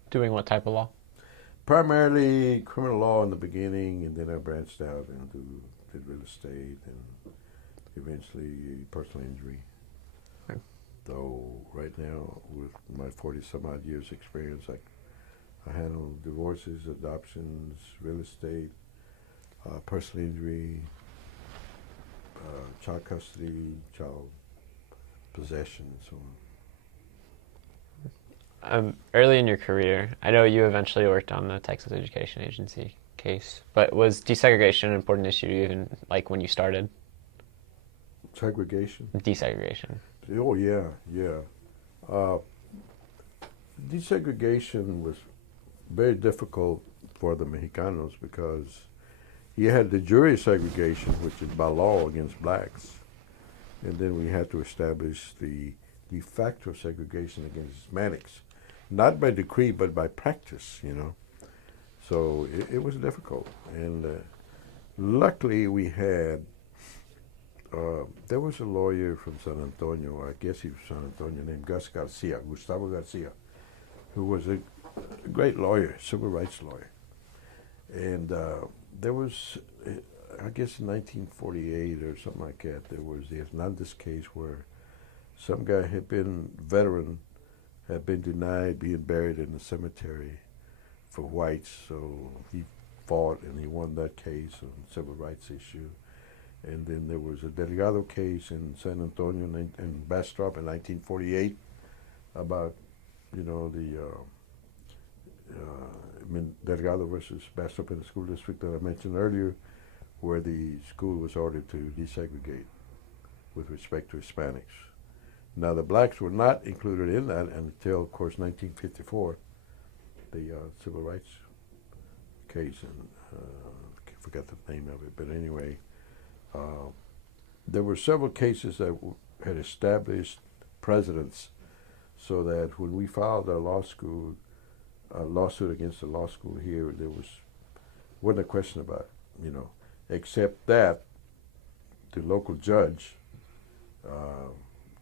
Doing what type of law? Primarily criminal law in the beginning, and then I branched out and did real estate and eventually personal injury. Okay. Though right now, with my 40-some-odd years experience, I handle divorces, adoptions, real estate, personal injury, child custody, child possession, and so on. Early in your career, I know you eventually worked on the Texas Education Agency case, but was desegregation an important issue even like when you started? Segregation? Desegregation. Oh, yeah. Desegregation was very difficult for the Mexicanos because you had the jury segregation, which is by law against blacks, and then we had to establish the de facto segregation against Hispanics, not by decree but by practice, So it was difficult, and luckily we had. There was a lawyer from San Antonio, I guess he was San Antonio, named Gustavo Garcia, who was a great lawyer, civil rights lawyer, and. There was, I guess in 1948 or something like that, there was the Hernandez case where some guy veteran, had been denied being buried in the cemetery for whites, so he fought and he won that case on civil rights issue. And then there was a Delgado case in San Antonio and Bastrop in 1948 about, Delgado versus Bastrop in the school district that I mentioned earlier, where the school was ordered to desegregate with respect to Hispanics. Now, the blacks were not included in that until, of course, 1954, the civil rights case, and I forgot the name of it, but anyway, there were several cases that had established precedents so that when we filed our lawsuit against the law school here, there wasn't a question about it, except that the local judge,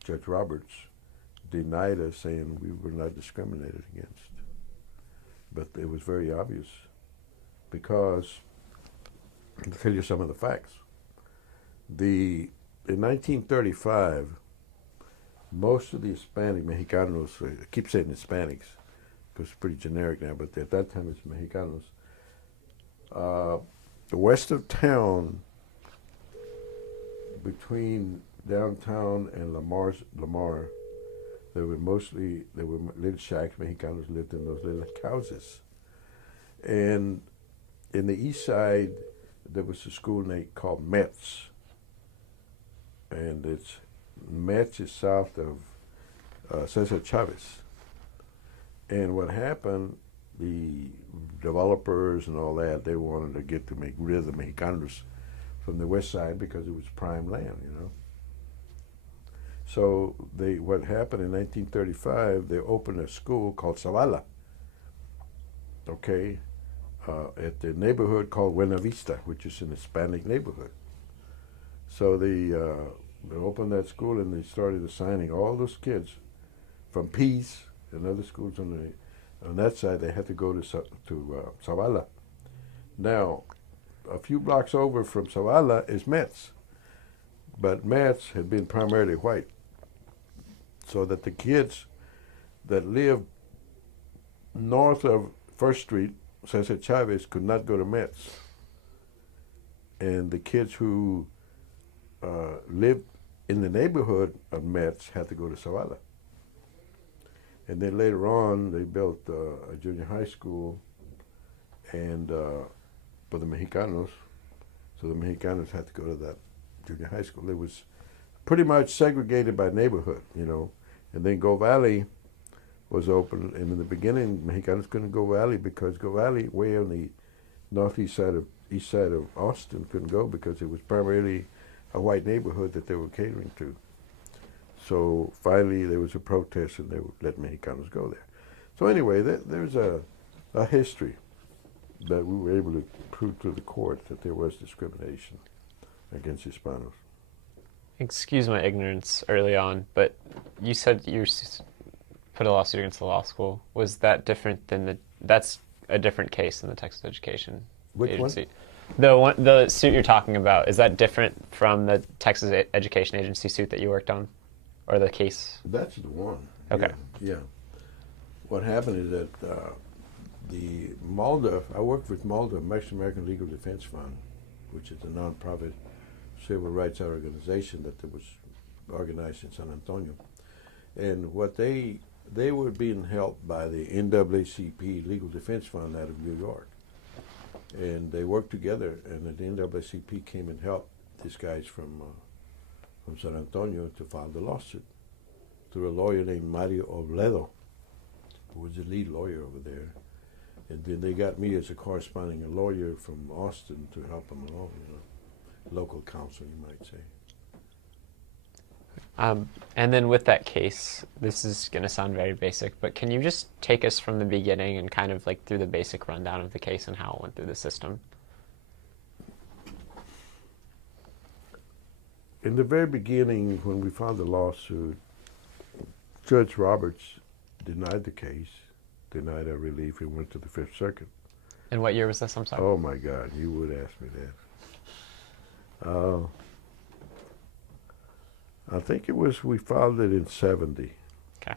Judge Roberts, denied us, saying we were not discriminated against. But it was very obvious because, I'll tell you some of the facts. In 1935, most of the Hispanic Mexicanos, I keep saying Hispanics because it's pretty generic now, but at that time it's Mexicanos. The west of town, between downtown and Lamar, there were little shacks. Mexicanos lived in those little houses. And in the east side, there was a school called Metz. And Metz is south of Cesar Chavez. And what happened, the developers and all that, they wanted to make rid of the Mexicanos from the west side because it was prime land, So what happened in 1935, they opened a school called Zavala, at the neighborhood called Buena Vista, which is an Hispanic neighborhood. So they opened that school and they started assigning all those kids from Peace and other schools on that side. They had to go to Zavala. Now, a few blocks over from Zavala is Metz, but Metz had been primarily white, so that the kids that lived north of First Street, Cesar Chavez, could not go to Metz, and the kids who lived in the neighborhood of Metz had to go to Zavala. And then later on, they built a junior high school, and for the Mexicanos, so the Mexicanos had to go to that junior high school. It was pretty much segregated by neighborhood, And then Go Valley was open, and in the beginning, Mexicanos couldn't go Valley because Go Valley, way on the northeast east side of Austin, couldn't go because it was primarily a white neighborhood that they were catering to. So finally, there was a protest, and they would let Mexicanos go there. So anyway, there's a history that we were able to prove to the court that there was discrimination against Hispanos. Excuse my ignorance early on, but you said you put a lawsuit against the law school. Was that different than that's a different case than the Texas Education Agency? One? The suit you're talking about, is that different from the Texas Education Agency suit that you worked on? Or the case? That's the one. Okay. Yeah. What happened is that the MALDA, I worked with MALDA, Mexican American Legal Defense Fund, which is a nonprofit civil rights organization that was organized in San Antonio. And what they were being helped by the NAACP Legal Defense Fund out of New York. And they worked together, and the NAACP came and helped these guys from San Antonio to file the lawsuit through a lawyer named Mario Oviedo, who was the lead lawyer over there. And then they got me as a corresponding lawyer from Austin to help them along, local counsel, you might say. And then with that case, this is going to sound very basic, but can you just take us from the beginning and kind of like through the basic rundown of the case and how it went through the system? In the very beginning, when we filed the lawsuit, Judge Roberts denied the case, denied our relief, and went to the Fifth Circuit. And what year was this? I'm sorry. Oh my God, you would ask me that. I think we filed it in 70. Okay.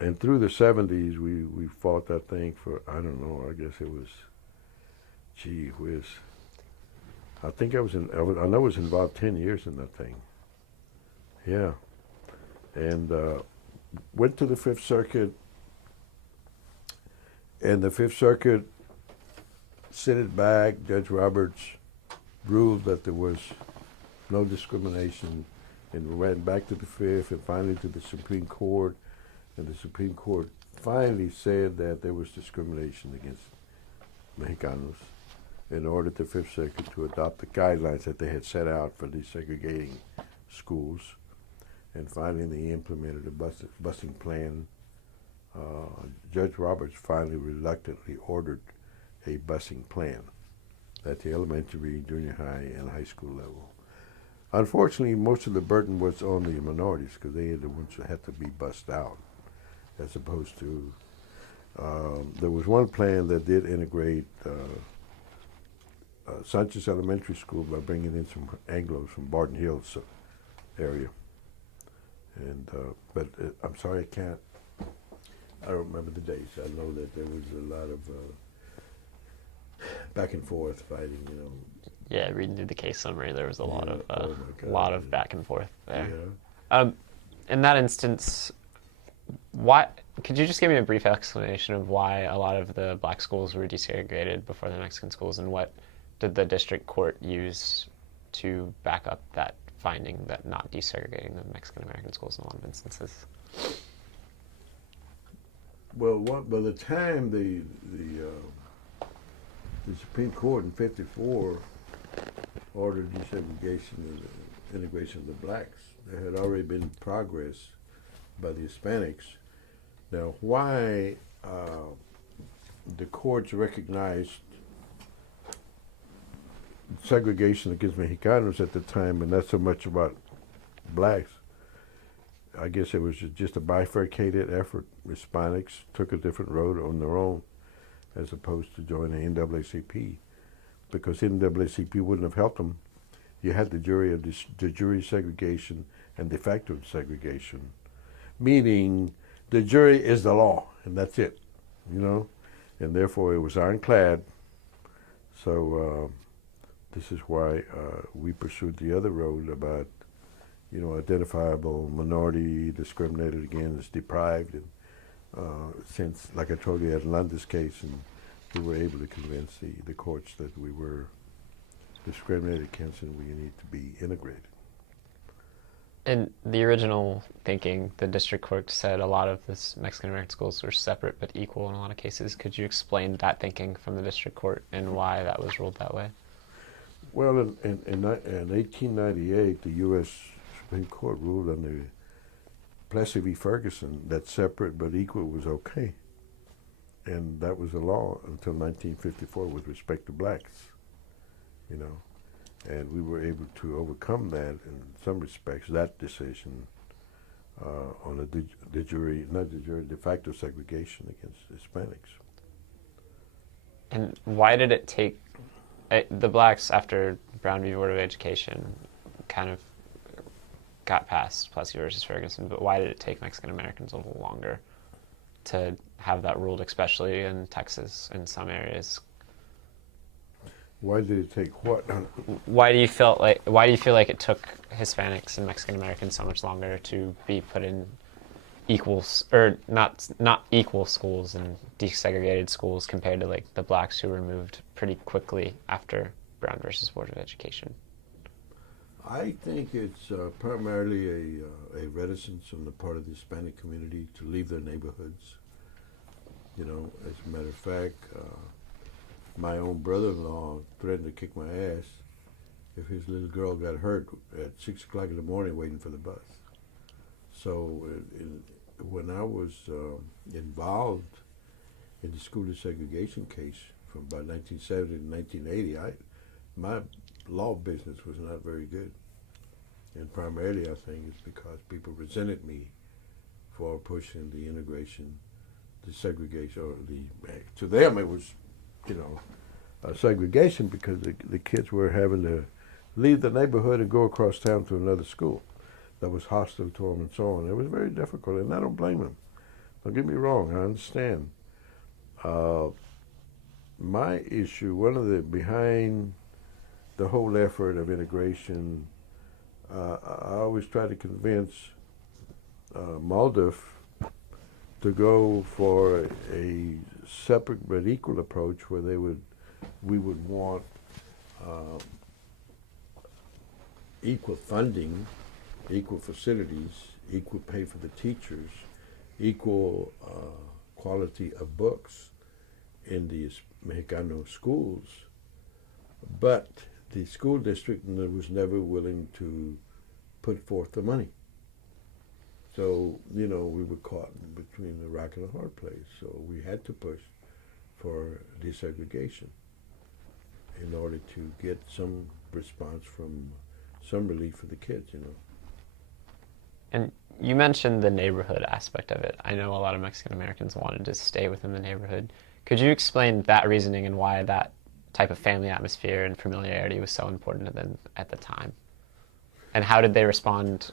And through the 70s, we fought that thing for, I don't know, I guess it was, gee whiz. I think I know I was involved 10 years in that thing. Yeah. And went to the Fifth Circuit, and the Fifth Circuit sent it back. Judge Roberts ruled that there was no discrimination, and we went back to the Fifth and finally to the Supreme Court, and the Supreme Court finally said that there was discrimination against Mexicanos in order the Fifth Circuit to adopt the guidelines that they had set out for desegregating schools. and finally they implemented a busing plan. Judge Roberts finally reluctantly ordered a busing plan at the elementary, junior high, and high school level. Unfortunately, most of the burden was on the minorities because they are the ones that had to be bussed out, as opposed to there was one plan that did integrate Sanchez Elementary School by bringing in some Anglos from Barton Hills area. And but I'm sorry, I don't remember the dates. I know that there was a lot of back and forth fighting, you know. Yeah, reading through the case summary, there was a lot of oh my God, lot of back and forth there. Yeah. In that instance, why could you just give me a brief explanation of why a lot of the black schools were desegregated before the Mexican schools, and what did the district court use to back up that finding that not desegregating the Mexican American schools in a lot of instances? Well, by the time the Supreme Court in '54 ordered desegregation and the integration of the blacks, there had already been progress by the Hispanics. Now, why the courts recognized segregation against Mexicanos at the time, and not so much about blacks, I guess it was just a bifurcated effort. Hispanics took a different road on their own, as opposed to joining NAACP, because NAACP wouldn't have helped them. You had the jury segregation and de facto segregation, meaning the jury is the law, and that's it, you know, and therefore it was ironclad. So this is why we pursued the other road about, you know, identifiable minority discriminated against, deprived, and since, like I told you, at Lunda's case, and we were able to convince the courts that we were discriminated against and we need to be integrated. In the original thinking, the district court said a lot of this Mexican American schools were separate but equal in a lot of cases. Could you explain that thinking from the district court and why that was ruled that way? Well, in 1898, the U.S. Supreme Court ruled under Plessy v. Ferguson that separate but equal was okay. And that was the law until 1954 with respect to blacks, you know. And we were able to overcome that in some respects, that decision on de facto segregation against Hispanics. And why did it take the blacks, after Brown v. Board of Education kind of got past Plessy versus Ferguson, but why did it take Mexican Americans a little longer to have that ruled, especially in Texas in some areas? Why did it take what? Why do you feel like it took Hispanics and Mexican Americans so much longer to be put in equals, or not equal schools and desegregated schools, compared to like the blacks who were moved pretty quickly after Brown versus Board of Education? I think it's primarily a reticence on the part of the Hispanic community to leave their neighborhoods. You know, as a matter of fact, my own brother-in-law threatened to kick my ass if his little girl got hurt at 6 o'clock in the morning waiting for the bus. So when I was involved in the school desegregation case from about 1970 to 1980, my law business was not very good. And primarily, I think, it's because people resented me for pushing the integration, the segregation, or to them it was, you know, segregation, because the kids were having to leave the neighborhood and go across town to another school that was hostile to them and so on. It was very difficult, and I don't blame them. Don't get me wrong, I understand. My issue, one of the behind the whole effort of integration, I always try to convince Maldiff to go for a separate but equal approach, where we would want equal funding, equal facilities, equal pay for the teachers, equal quality of books in the Mexicano schools, but the school district was never willing to put forth the money. So, we were caught between a rock and a hard place. So we had to push for desegregation in order to get some response from some relief for the kids. And you mentioned the neighborhood aspect of it. I know a lot of Mexican Americans wanted to stay within the neighborhood. Could you explain that reasoning and why that type of family atmosphere and familiarity was so important to them at the time? And how did they respond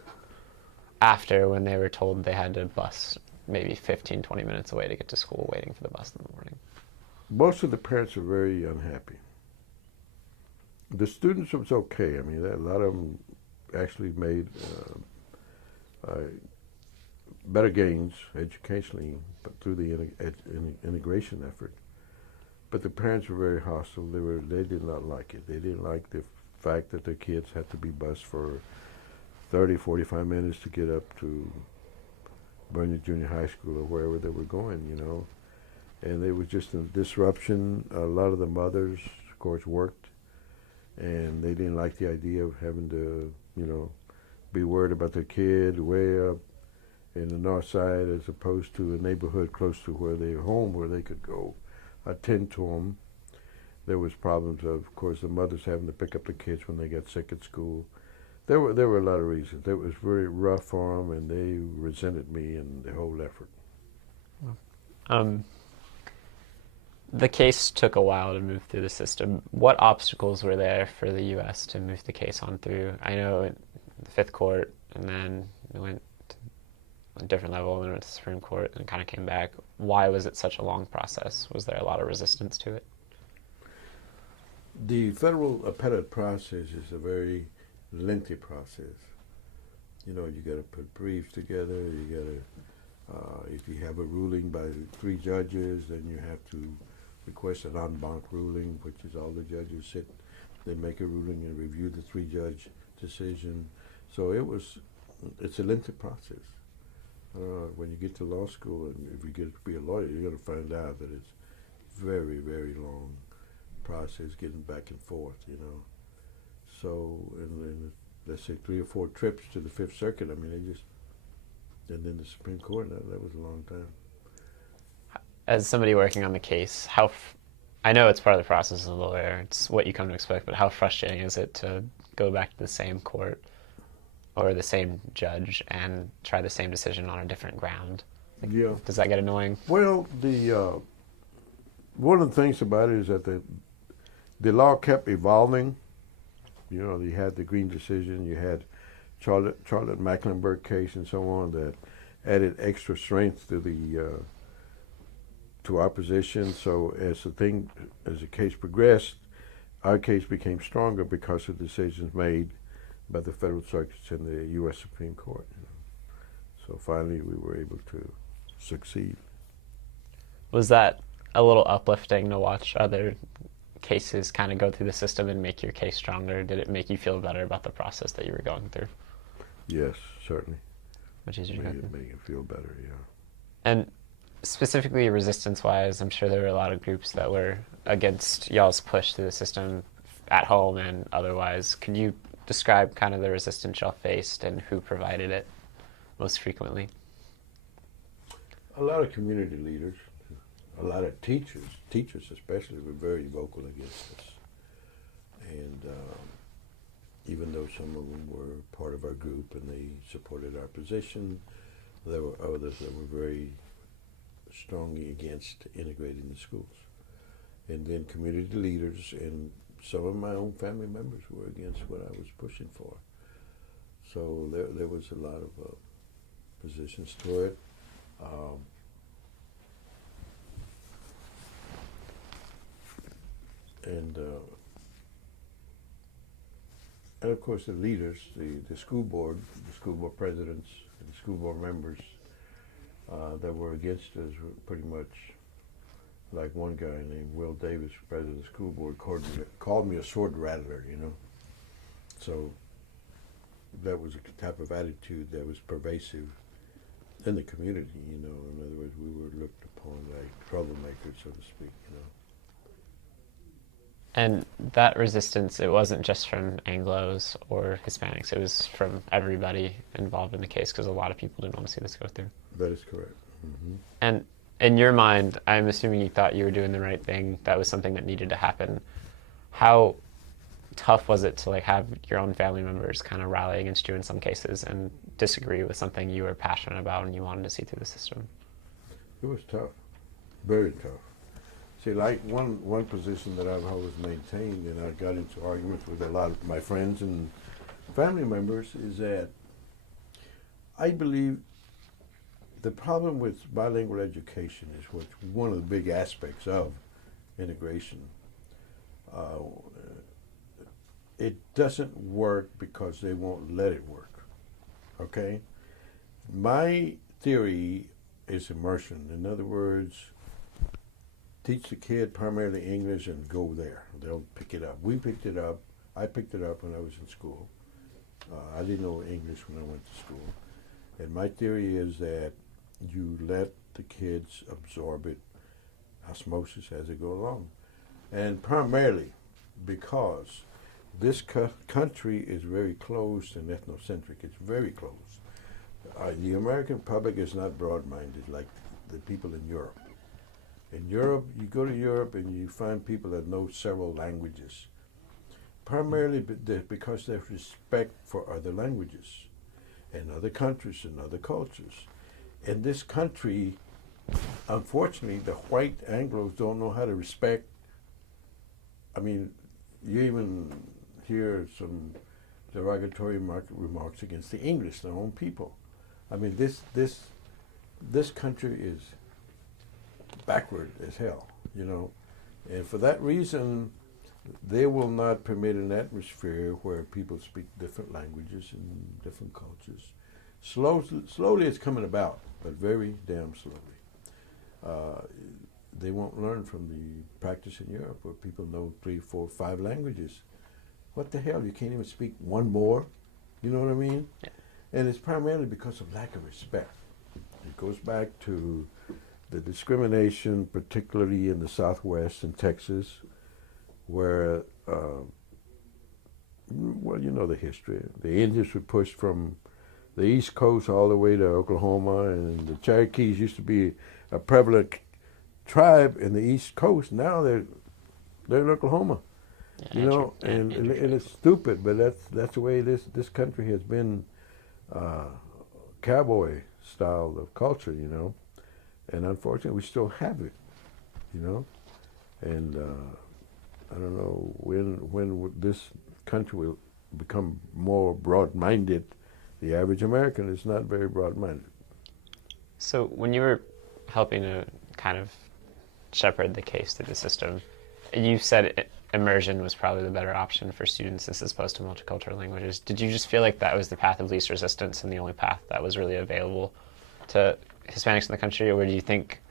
after when they were told they had to bus maybe 15, 20 minutes away to get to school waiting for the bus in the morning? Most of the parents are very unhappy. The students was okay. I mean, a lot of them actually made better gains educationally, but through the integration effort. But the parents were very hostile. They did not like it. They didn't like the fact that their kids had to be bused for 30, 45 minutes to get up to Bernie Junior High School or wherever they were going. And it was just a disruption. A lot of the mothers, of course, worked, and they didn't like the idea of having to, be worried about their kid way up in the north side as opposed to a neighborhood close to where they were home, where they could go attend to them. There was problems of course, the mothers having to pick up the kids when they got sick at school. There were a lot of reasons. It was very rough for them, and they resented me and the whole effort. The case took a while to move through the system. What obstacles were there for the U.S. to move the case on through? I know the Fifth Court, and then it went to a different level, and then went to the Supreme Court, and kind of came back. Why was it such a long process? Was there a lot of resistance to it? The federal appellate process is a very lengthy process. You got to put briefs together. You got to, if you have a ruling by 3 judges, then you have to request an en banc ruling, which is all the judges sit. They make a ruling and review the 3-judge decision. So it's a lengthy process. When you get to law school, and if you get to be a lawyer, you're going to find out that it's very, very long process getting back and forth. So, and let's say 3 or 4 trips to the Fifth Circuit. I mean, and then the Supreme Court. That was a long time. As somebody working on the case, I know it's part of the process as a lawyer. It's what you come to expect, but how frustrating is it to go back to the same court or the same judge and try the same decision on a different ground? Yeah. Does that get annoying? Well, one of the things about it is that the law kept evolving. You had the Green decision, you had Charlotte Mecklenburg case, and so on, that added extra strength to our position. So as the case progressed, our case became stronger because of decisions made by the federal circuits and the U.S. Supreme Court. So finally, we were able to succeed. Was that a little uplifting to watch other cases kind of go through the system and make your case stronger? Did it make you feel better about the process that you were going through? Yes, certainly. Much easier to go through. Make it feel better, yeah. And specifically resistance-wise, I'm sure there were a lot of groups that were against y'all's push through the system at home and otherwise. Can you describe kind of the resistance y'all faced and who provided it most frequently? A lot of community leaders, a lot of teachers especially, were very vocal against us. And even though some of them were part of our group and they supported our position, there were others that were very strongly against integrating the schools. And then community leaders and some of my own family members were against what I was pushing for. So there was a lot of positions to it. And of course the leaders, the school board presidents, and the school board members that were against us were pretty much, like one guy named Will Davis, president of the school board, called me a sword rattler, So that was a type of attitude that was pervasive in the community, In other words, we were looked upon like troublemakers, so to speak, And that resistance, it wasn't just from Anglos or Hispanics, it was from everybody involved in the case because a lot of people didn't want to see this go through. That is correct. Hmm. And in your mind, I'm assuming you thought you were doing the right thing. That was something that needed to happen. How tough was it to like have your own family members kind of rally against you in some cases and disagree with something you were passionate about and you wanted to see through the system? It was tough, very tough. See, like one position that I've always maintained, and I got into arguments with a lot of my friends and family members, is that I believe the problem with bilingual education is what one of the big aspects of integration. Uh, it doesn't work because they won't let it work. Okay? My theory is immersion. In other words, teach the kid primarily English and go there. They'll pick it up. We picked it up. I picked it up when I was in school. I didn't know English when I went to school. And my theory is that you let the kids absorb it, osmosis, as they go along. And primarily because this country is very closed and ethnocentric. It's very closed. The American public is not broad-minded like the people in Europe. In Europe, you go to Europe and you find people that know several languages, primarily because they have respect for other languages and other countries and other cultures. In this country, unfortunately, the white Anglos don't know how to respect. I mean, you even hear some derogatory remarks against the English, their own people. I mean, this country is backward as hell, you know. And for that reason, they will not permit an atmosphere where people speak different languages and different cultures. Slowly it's coming about, but very damn slowly. They won't learn from the practice in Europe where people know 3, 4, 5 languages. What the hell? You can't even speak one more? You know what I mean? Yeah. And it's primarily because of lack of respect. It goes back to the discrimination, particularly in the Southwest and Texas, where, well, you know the history. The Indians were pushed from the East Coast all the way to Oklahoma, and the Cherokees used to be a prevalent tribe in the East Coast. Now they're in Oklahoma, you know, and it's stupid, but that's the way this country has been, cowboy style of culture, you know. And unfortunately, we still have it, you know. And I don't know when this country will become more broad-minded. The average American is not very broad-minded. So when you were helping to kind of shepherd the case through the system, you said immersion was probably the better option for students as opposed to multicultural languages. Did you just feel like that was the path of least resistance and the only path that was really available to Hispanics in the country, or do you think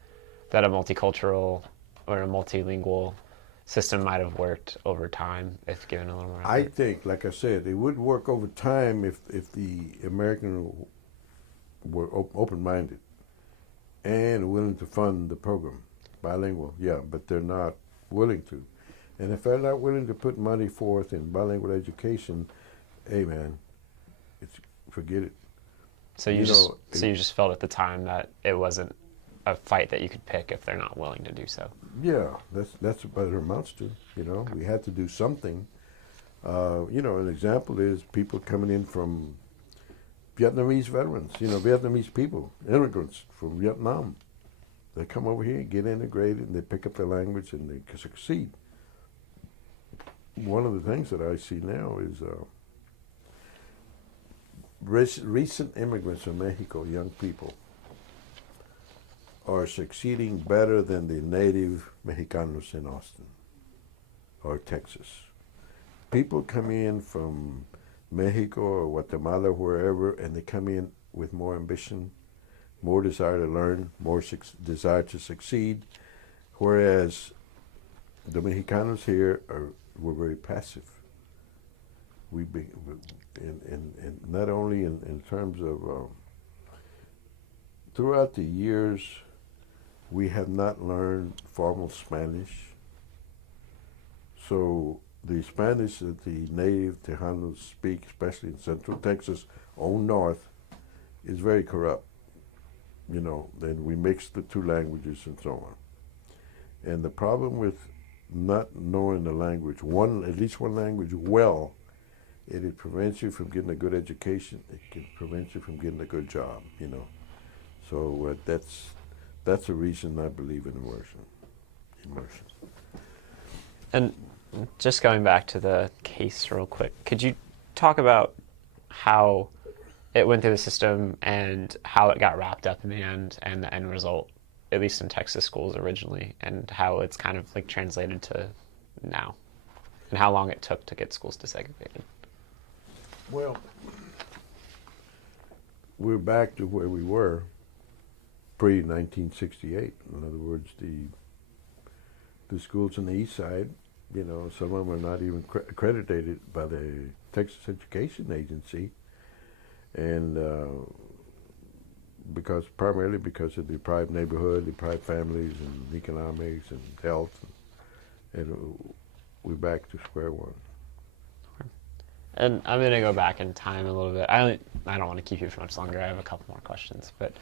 that a multicultural or a multilingual system might have worked over time if given a little more effort? I think, like I said, it would work over time if the American were open-minded and willing to fund the program. Bilingual, yeah, but they're not willing to. And if they're not willing to put money forth in bilingual education, hey man, forget it. So you just felt at the time that it wasn't a fight that you could pick if they're not willing to do so. Yeah, that's what it amounts to. You know, we had to do something. You know, an example is people coming in from Vietnamese veterans. You know, Vietnamese people, immigrants from Vietnam. They come over here, get integrated, and they pick up the language, and they succeed. One of the things that I see now is recent immigrants from Mexico, young people, are succeeding better than the native Mexicanos in Austin or Texas. People come in from Mexico or Guatemala, wherever, and they come in with more ambition, more desire to learn, more desire to succeed, whereas the Mexicanos here were very passive. And not only in terms of throughout the years, we have not learned formal Spanish. So the Spanish that the native Tejanos speak, especially in Central Texas, on north, is very corrupt. Then we mix the two languages and so on. And the problem with not knowing the language, at least one language well, it prevents you from getting a good education. It can prevent you from getting a good job. So that's a reason I believe in immersion. Immersion. And just going back to the case real quick, could you talk about how it went through the system and how it got wrapped up in the end and the end result, at least in Texas schools originally, and how it's kind of like translated to now, and how long it took to get schools desegregated? Well, we're back to where we were pre-1968. In other words, the schools on the east side, some of them are not even accredited by the Texas Education Agency, and primarily because of deprived neighborhood, deprived families, and economics and health, and we're back to square one. And I'm going to go back in time a little bit. I don't want to keep you for much longer. I have a couple more questions. But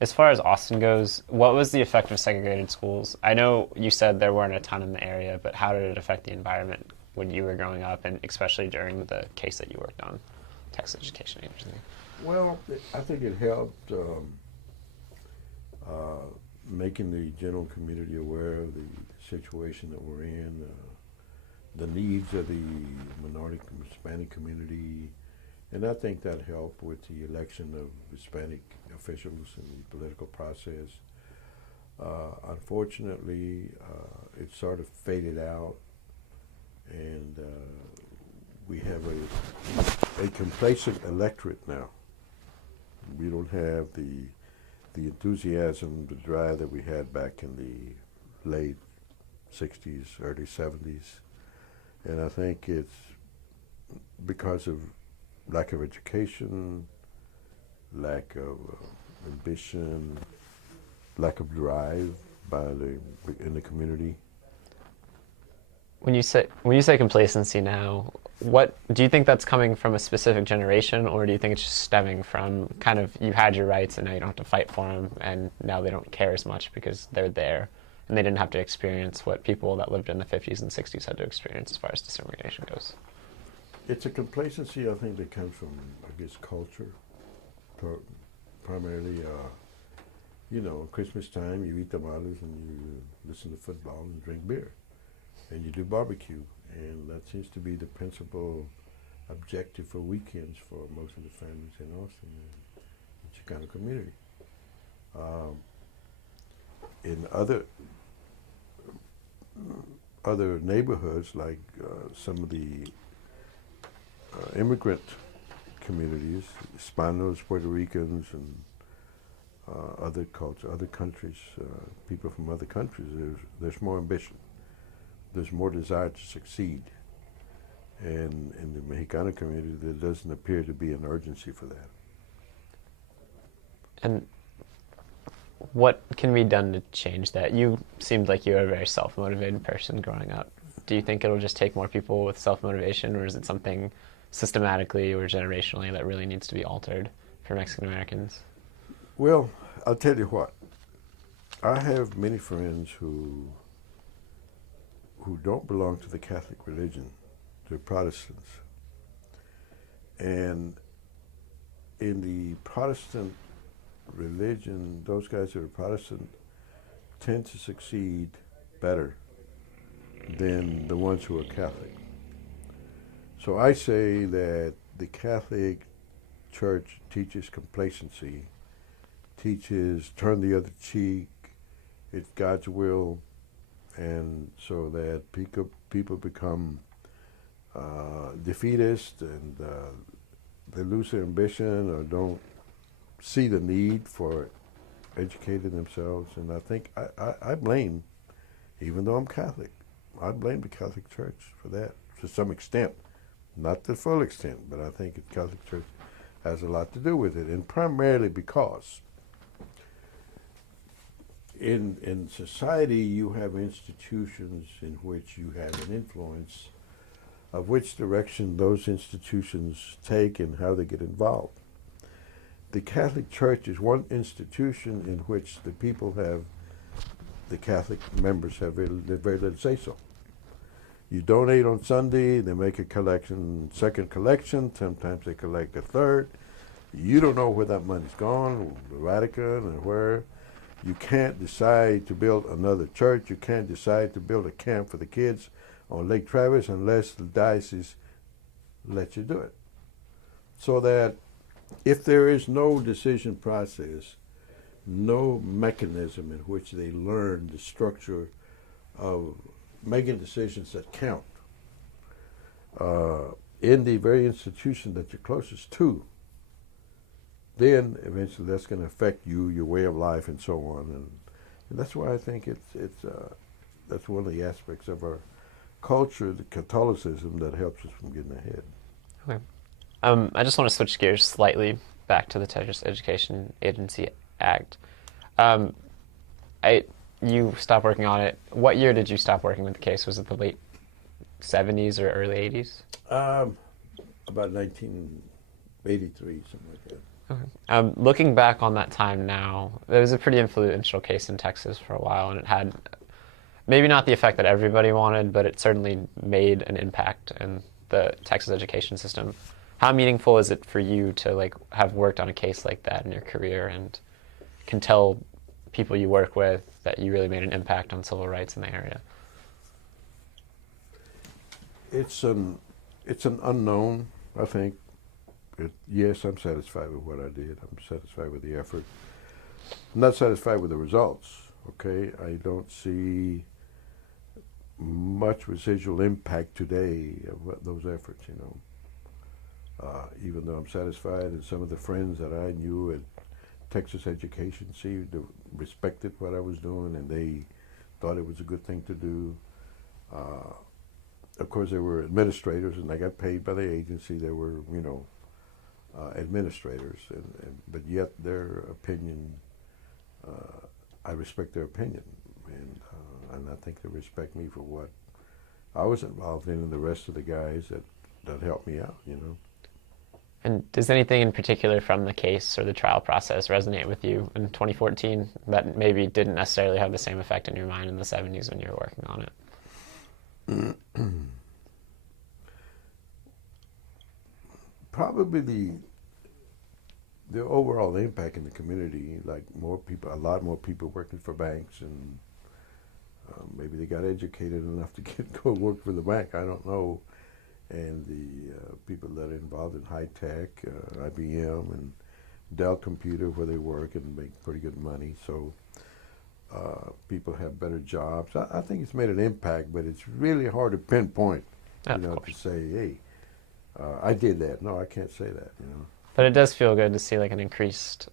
as far as Austin goes, what was the effect of segregated schools? I know you said there weren't a ton in the area, but how did it affect the environment when you were growing up, and especially during the case that you worked on, Texas Education Agency? Well, I think it helped making the general community aware of the situation that we're in, the needs of the minority Hispanic community, and I think that helped with the election of Hispanic officials in the political process. Unfortunately, it sort of faded out, and we have a complacent electorate now. We don't have the enthusiasm, the drive that we had back in the late 60s, early 70s. And I think it's because of lack of education, lack of ambition, lack of drive in the community. When you say complacency now, what do you think that's coming from a specific generation, or do you think it's just stemming from kind of you had your rights and now you don't have to fight for them, and now they don't care as much because they're there and they didn't have to experience what people that lived in the 50s and 60s had to experience as far as discrimination goes? It's a complacency, I think, that comes from, I guess, culture. Primarily, Christmas time, you eat tamales and you listen to football and drink beer. And you do barbecue. And that seems to be the principal objective for weekends for most of the families in Austin and the Chicano community. In other neighborhoods, like some of the immigrant communities, Hispanos, Puerto Ricans, and other cultures, other countries, people from other countries, there's more ambition. There's more desire to succeed. And in the Mexicano community, there doesn't appear to be an urgency for that. And what can be done to change that? You seemed like you were a very self-motivated person growing up. Do you think it'll just take more people with self-motivation, or is it something systematically or generationally that really needs to be altered for Mexican Americans? Well, I'll tell you what. I have many friends who don't belong to the Catholic religion. They're Protestants. And in the Protestant religion, those guys that are Protestant tend to succeed better than the ones who are Catholic. So I say that the Catholic Church teaches complacency, teaches turn the other cheek, it's God's will, and so that people become defeatist, and they lose their ambition or don't see the need for educating themselves. And I think I blame, even though I'm Catholic, I blame the Catholic Church for that to some extent. Not the full extent, but I think the Catholic Church has a lot to do with it, and primarily because in society, you have institutions in which you have an influence of which direction those institutions take and how they get involved. The Catholic Church is one institution in which the people have, the Catholic members have very little say so. You donate on Sunday, they make a collection, second collection, sometimes they collect a third. You don't know where that money's gone, the Vatican or where. You can't decide to build another church. You can't decide to build a camp for the kids on Lake Travis unless the diocese lets you do it. So that if there is no decision process, no mechanism in which they learn the structure of making decisions that count, in the very institution that you're closest to, then eventually that's going to affect you, your way of life, and so on. And that's why I think that's one of the aspects of our culture, the Catholicism, that helps us from getting ahead. Okay. I just want to switch gears slightly back to the Texas Education Agency Act. You stopped working on it. What year did you stop working with the case? Was it the late 70s or early 80s? About 1983, something like that. Okay. Looking back on that time now, it was a pretty influential case in Texas for a while, and it had maybe not the effect that everybody wanted, but it certainly made an impact in the Texas education system. How meaningful is it for you to have worked on a case like that in your career and can tell people you work with that you really made an impact on civil rights in the area? It's an unknown, I think. Yes, I'm satisfied with what I did. I'm satisfied with the effort. I'm not satisfied with the results, okay? I don't see much residual impact today of those efforts, even though I'm satisfied, and some of the friends that I knew at Texas Education respected what I was doing, and they thought it was a good thing to do. Of course, there were administrators, and they got paid by the agency. There were, administrators, but yet their opinion, I respect their opinion, and I think they respect me for what I was involved in, and the rest of the guys that helped me out, And does anything in particular from the case or the trial process resonate with you in 2014 that maybe didn't necessarily have the same effect in your mind in the 70s when you were working on it? Probably the overall impact in the community, like a lot more people working for banks, and maybe they got educated enough to go work for the bank. I don't know. And the people that are involved in high tech, IBM and Dell Computer, where they work and make pretty good money. So people have better jobs. I think it's made an impact, but it's really hard to pinpoint, to say, hey, I did that. No, I can't say that, But it does feel good to see an increased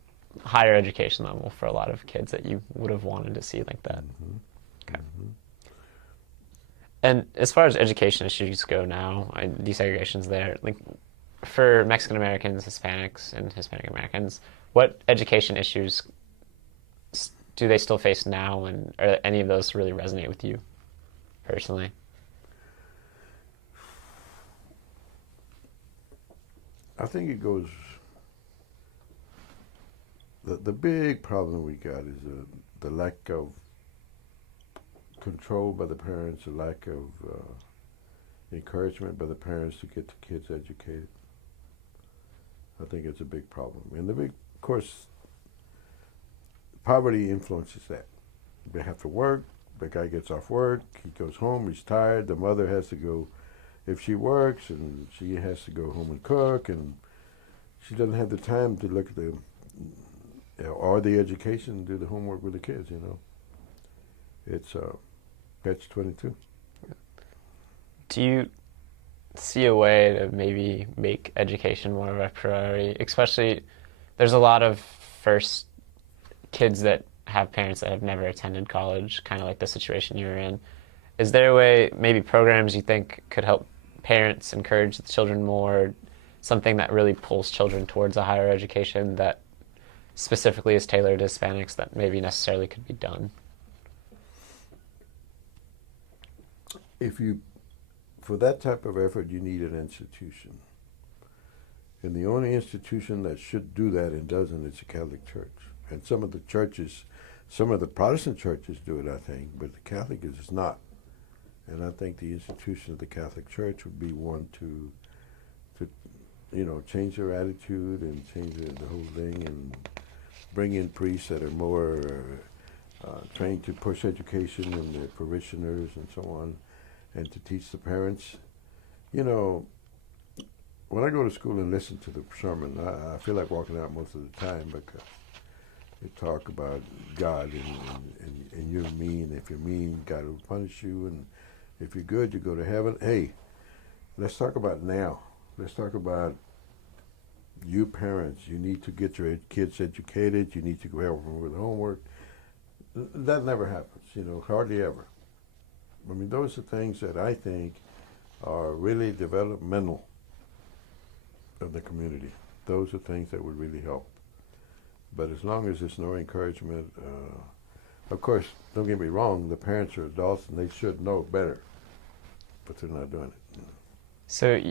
higher education level for a lot of kids that you would have wanted to see like that. Mm-hmm. Okay. Mm-hmm. And as far as education issues go now, desegregation's there. For Mexican Americans, Hispanics, and Hispanic Americans, what education issues do they still face now, and are any of those really resonate with you personally? I think it goes. The big problem we got is the lack of control by the parents, a lack of encouragement by the parents to get the kids educated. I think it's a big problem. And of course, poverty influences that. They have to work, the guy gets off work, he goes home, he's tired, the mother has to go, if she works, and she has to go home and cook, and she doesn't have the time to look at or the education, do the homework with the kids, It's catch-22. Do you see a way to maybe make education more of a priority? Especially, there's a lot of first kids that have parents that have never attended college, kind of like the situation you're in. Is there a way, maybe programs you think could help parents encourage the children more, something that really pulls children towards a higher education that specifically is tailored to Hispanics that maybe necessarily could be done? For that type of effort, you need an institution. And the only institution that should do that and doesn't is the Catholic Church. And some of the Protestant churches do it, I think, but the Catholic is not. And I think the institution of the Catholic Church would be one to change their attitude and change the whole thing and bring in priests that are more trained to push education in their parishioners and so on, and to teach the parents. When I go to school and listen to the sermon, I feel like walking out most of the time because they talk about God and you're mean. If you're mean, God will punish you, and if you're good, you go to heaven. Hey, let's talk about now. Let's talk about you parents. You need to get your kids educated. You need to go help them with homework. That never happens, hardly ever. I mean, those are things that I think are really developmental of the community. Those are things that would really help. But as long as there's no encouragement, of course, don't get me wrong, the parents are adults and they should know better, but they're not doing it. So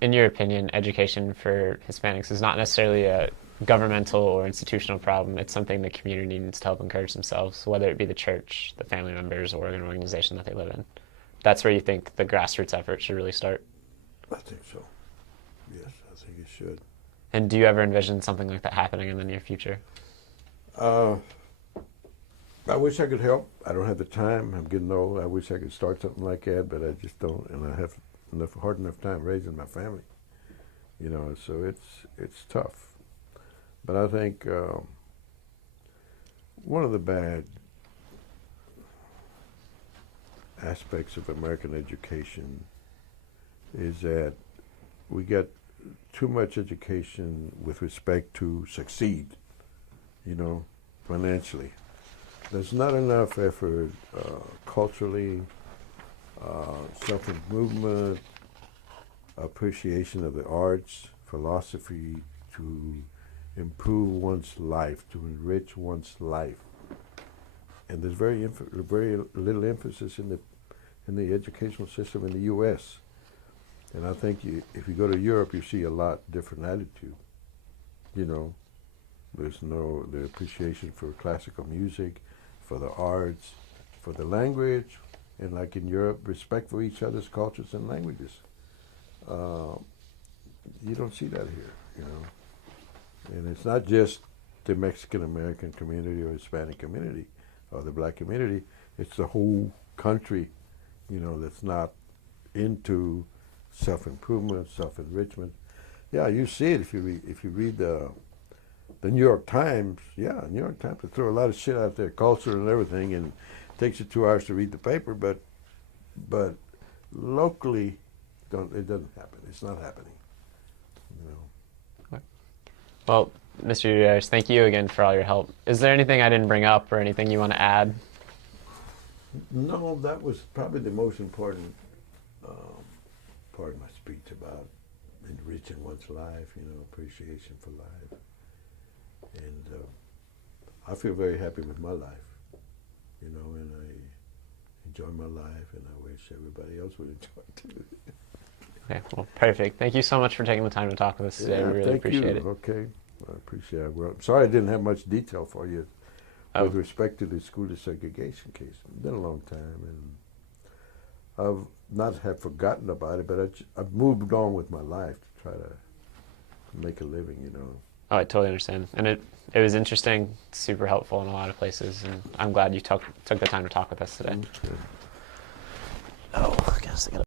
in your opinion, education for Hispanics is not necessarily a governmental or institutional problem. It's something the community needs to help encourage themselves, whether it be the church, the family members, or an organization that they live in. That's where you think the grassroots effort should really start? I think so. Yes, I think it should. And do you ever envision something like that happening in the near future? I wish I could help. I don't have the time. I'm getting old. I wish I could start something like that, but I just don't. And I have hard enough time raising my family. So it's tough. But I think one of the bad aspects of American education is that we get too much education with respect to succeed, financially. There's not enough effort culturally, self-improvement, appreciation of the arts, philosophy, to improve one's life, to enrich one's life. And there's very little emphasis in the educational system in the U.S. And I think if you go to Europe, you see a lot different attitude. There's the appreciation for classical music, for the arts, for the language, and like in Europe, respect for each other's cultures and languages. You don't see that here, And it's not just the Mexican American community or Hispanic community or the black community. It's the whole country, that's not into self-improvement, self-enrichment. Yeah, you see it if you read the New York Times. Yeah, New York Times, they throw a lot of shit out there, culture and everything, and it takes you 2 hours to read the paper. But locally, it doesn't happen. It's not happening. Well, Mr. Gutierrez, thank you again for all your help. Is there anything I didn't bring up or anything you want to add? No, that was probably the most important part of my speech about enriching one's life, appreciation for life. And I feel very happy with my life, and I enjoy my life, and I wish everybody else would enjoy it too. Okay, well, perfect. Thank you so much for taking the time to talk with us today. We really appreciate it. Okay, I appreciate it. Well, I'm sorry I didn't have much detail for you with respect to the school desegregation case. It's been a long time, and I've not have forgotten about it, but I've moved on with my life to try to make a living, Oh, I totally understand. And it was interesting, super helpful in a lot of places, and I'm glad you took the time to talk with us today. Okay. Oh, I guess I gotta